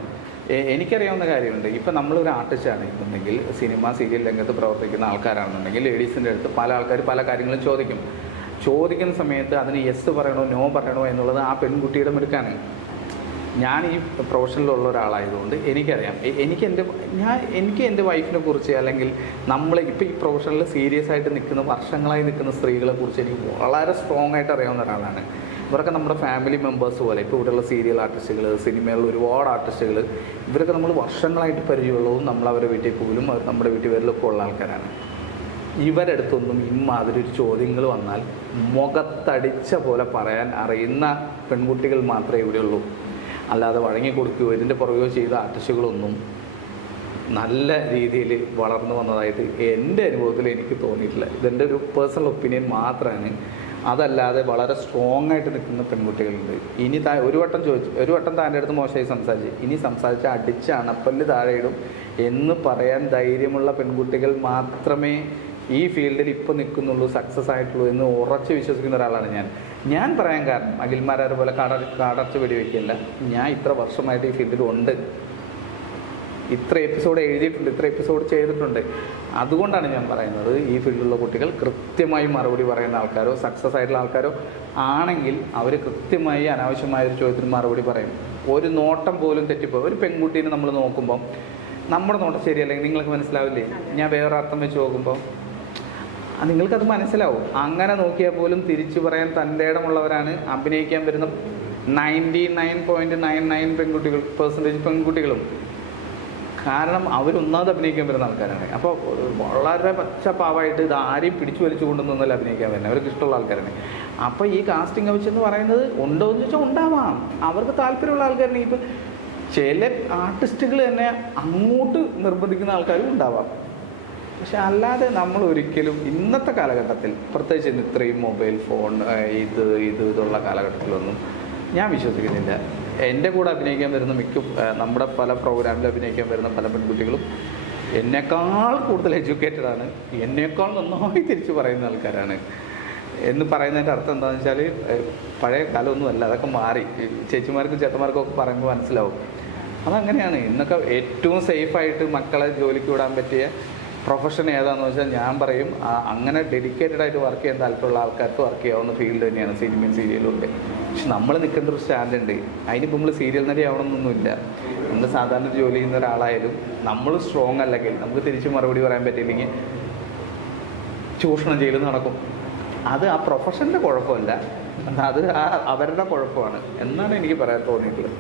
എനിക്കറിയാവുന്ന കാര്യമുണ്ട്. ഇപ്പം നമ്മളൊരു ആർട്ടിസ്റ്റാണ് എന്നുണ്ടെങ്കിൽ, സിനിമ സീരിയൽ രംഗത്ത് പ്രവർത്തിക്കുന്ന ആൾക്കാരാണെന്നുണ്ടെങ്കിൽ ലേഡീസിൻ്റെ അടുത്ത് പല ആൾക്കാർ പല കാര്യങ്ങളും ചോദിക്കുന്ന സമയത്ത് അതിന് യെസ് പറയണോ നോ പറയണോ എന്നുള്ളത് ആ പെൺകുട്ടിയുടെ മിടുക്കാണ്. ഞാൻ ഈ പ്രൊഫഷനിലുള്ള ഒരാളായതുകൊണ്ട് എനിക്കറിയാം. എനിക്ക് എൻ്റെ വൈഫിനെ കുറിച്ച്, അല്ലെങ്കിൽ ഇപ്പോൾ ഈ പ്രൊഫഷനിൽ സീരിയസ് ആയിട്ട് നിൽക്കുന്ന വർഷങ്ങളായി നിൽക്കുന്ന സ്ത്രീകളെ കുറിച്ച് എനിക്ക് വളരെ സ്ട്രോങ് ആയിട്ട് അറിയാവുന്ന ഒരാളാണ്. ഇവരൊക്കെ നമ്മുടെ ഫാമിലി മെമ്പേഴ്സ് പോലെ. ഇപ്പോൾ ഇവിടെയുള്ള സീരിയൽ ആർട്ടിസ്റ്റുകൾ, സിനിമയിലുള്ള ഒരുപാട് ആർട്ടിസ്റ്റുകൾ, ഇവരൊക്കെ നമ്മൾ വർഷങ്ങളായിട്ട് പരിചയമുള്ളതും നമ്മൾ അവരുടെ വീട്ടിൽ പോലും അവർ നമ്മുടെ വീട്ടിൽ വരലൊക്കെ ഉള്ള ആൾക്കാരാണ്. ഇവരുടെ അടുത്തൊന്നും ഇമ്മാതിരി ഒരു ചോദ്യങ്ങൾ വന്നാൽ മുഖത്തടിച്ച പോലെ പറയാൻ അറിയുന്ന പെൺകുട്ടികൾ മാത്രമേ ഇവിടെയുള്ളൂ. അല്ലാതെ വഴങ്ങിക്കൊടുക്കുകയോ ഇതിൻ്റെ പുറകെയോ ചെയ്ത ആർട്ടിസ്റ്റുകളൊന്നും നല്ല രീതിയിൽ വളർന്നു വന്നതായിട്ട് എൻ്റെ അനുഭവത്തിൽ എനിക്ക് തോന്നിയിട്ടില്ല. ഇതെൻ്റെ ഒരു പേഴ്സണൽ ഒപ്പീനിയൻ മാത്രമാണ്. അതല്ലാതെ വളരെ സ്ട്രോങ് ആയിട്ട് നിൽക്കുന്ന പെൺകുട്ടികളുണ്ട്. ഇനി ഒരു വട്ടം താൻ്റെ അടുത്ത് മോശമായി സംസാരിച്ച്, ഇനി സംസാരിച്ച് അടിച്ച് അണപ്പല്ല് താഴെയിടും എന്ന് പറയാൻ ധൈര്യമുള്ള പെൺകുട്ടികൾ മാത്രമേ ഈ ഫീൽഡിൽ ഇപ്പോൾ നിൽക്കുന്നുള്ളൂ, സക്സസ് ആയിട്ടുള്ളൂ എന്ന് ഉറച്ച് വിശ്വസിക്കുന്ന ഒരാളാണ് ഞാൻ പറയാൻ കാരണം അഖിൽമാരാർ പോലെ കാടർച്ച് വെടിവെക്കില്ല. ഞാൻ ഇത്ര വർഷമായിട്ട് ഈ ഫീൽഡിൽ ഉണ്ട്, ഇത്ര എപ്പിസോഡ് എഴുതിയിട്ടുണ്ട്, ഇത്ര എപ്പിസോഡ് ചെയ്തിട്ടുണ്ട്. അതുകൊണ്ടാണ് ഞാൻ പറയുന്നത്, ഈ ഫീൽഡിലുള്ള കുട്ടികൾ കൃത്യമായി മറുപടി പറയുന്ന ആൾക്കാരോ സക്സസ് ആയിട്ടുള്ള ആൾക്കാരോ ആണെങ്കിൽ അവർ കൃത്യമായി അനാവശ്യമായ ഒരു ചോദ്യത്തിന് മറുപടി പറയും. ഒരു നോട്ടം പോലും തെറ്റിപ്പോയി. ഒരു പെൺകുട്ടീനെ നമ്മൾ നോക്കുമ്പം നമ്മുടെ നോട്ടം ശരിയല്ലെങ്കിൽ നിങ്ങൾക്ക് മനസ്സിലാവില്ലേ? ഞാൻ വേറെ അർത്ഥം വെച്ച് നോക്കുമ്പോൾ നിങ്ങൾക്കത് മനസ്സിലാവും. അങ്ങനെ നോക്കിയാൽ പോലും തിരിച്ചു പറയാൻ തൻ്റെ ഇടമുള്ളവരാണ് അഭിനയിക്കാൻ വരുന്ന 99.99% പെൺകുട്ടികളും. കാരണം അവരൊന്നാമത് അഭിനയിക്കാൻ വരുന്ന ആൾക്കാരാണ്. അപ്പോൾ വളരെ പച്ചപ്പാവായിട്ട് ഇത് ആരെയും പിടിച്ചു വലിച്ചു കൊണ്ടുവന്നല്ല അഭിനയിക്കാൻ വരുന്നത്, അവർക്ക് ഇഷ്ടമുള്ള ആൾക്കാരാണ്. അപ്പോൾ ഈ കാസ്റ്റിംഗ് കൗച്ച് എന്ന് പറയുന്നത് ഉണ്ടോ എന്ന് ചോദിച്ചാൽ ഉണ്ടാവാം. അവർക്ക് താല്പര്യമുള്ള ആൾക്കാരാണ്. ഇപ്പം ചില ആർട്ടിസ്റ്റുകൾ തന്നെ അങ്ങോട്ട് നിർബന്ധിക്കുന്ന ആൾക്കാരും ഉണ്ടാവാം. പക്ഷെ അല്ലാതെ നമ്മൾ ഒരിക്കലും ഇന്നത്തെ കാലഘട്ടത്തിൽ, പ്രത്യേകിച്ച് ഇത്രയും മൊബൈൽ ഫോൺ ഇതുള്ള കാലഘട്ടത്തിലൊന്നും ഞാൻ വിശ്വസിക്കുന്നില്ല. എൻ്റെ കൂടെ അഭിനയിക്കാൻ വരുന്ന നമ്മുടെ പല പ്രോഗ്രാമിൽ അഭിനയിക്കാൻ വരുന്ന പല പെൺകുട്ടികളും എന്നേക്കാൾ കൂടുതൽ എഡ്യൂക്കേറ്റഡ് ആണ്, എന്നേക്കാൾ നന്നായി തിരിച്ചു പറയുന്ന ആൾക്കാരാണ് എന്ന് പറയുന്നതിൻ്റെ അർത്ഥം എന്താണെന്ന് വെച്ചാൽ പഴയ കാലമൊന്നുമല്ല, അതൊക്കെ മാറി. ചേച്ചിമാർക്കും ചേട്ടന്മാർക്കും ഒക്കെ പറയുമ്പോൾ മനസ്സിലാവും. അതങ്ങനെയാണ്. ഇന്നൊക്കെ ഏറ്റവും സേഫായിട്ട് മക്കളെ ജോലിക്ക് വിടാൻ പറ്റിയ പ്രൊഫഷൻ ഏതാണെന്ന് വെച്ചാൽ ഞാൻ പറയും അങ്ങനെ ഡെഡിക്കേറ്റഡ് ആയിട്ട് വർക്ക് ചെയ്യാൻ താല്പര്യമുള്ള ആൾക്കാർക്ക് വർക്ക് ചെയ്യാവുന്ന ഫീൽഡ് തന്നെയാണ് സിനിമയും സീരിയലും ഒക്കെ. പക്ഷെ നമ്മൾ നിൽക്കേണ്ട ഒരു സ്റ്റാൻഡുണ്ട്. അതിനിപ്പോൾ നമ്മൾ സീരിയൽ നടി ആവണമെന്നൊന്നുമില്ല. നമ്മൾ സാധാരണ ജോലി ചെയ്യുന്ന ഒരാളായാലും നമ്മൾ സ്ട്രോങ് അല്ലെങ്കിൽ നമുക്ക് തിരിച്ച് മറുപടി പറയാൻ പറ്റിയില്ലെങ്കിൽ ചൂഷണം ചെയ്യൽ നടക്കും. അത് ആ പ്രൊഫഷൻ്റെ കുഴപ്പമല്ല, അത് അവരുടെ കുഴപ്പമാണ് എന്നാണ് എനിക്ക് പറയാൻ തോന്നിയിട്ടുള്ളത്.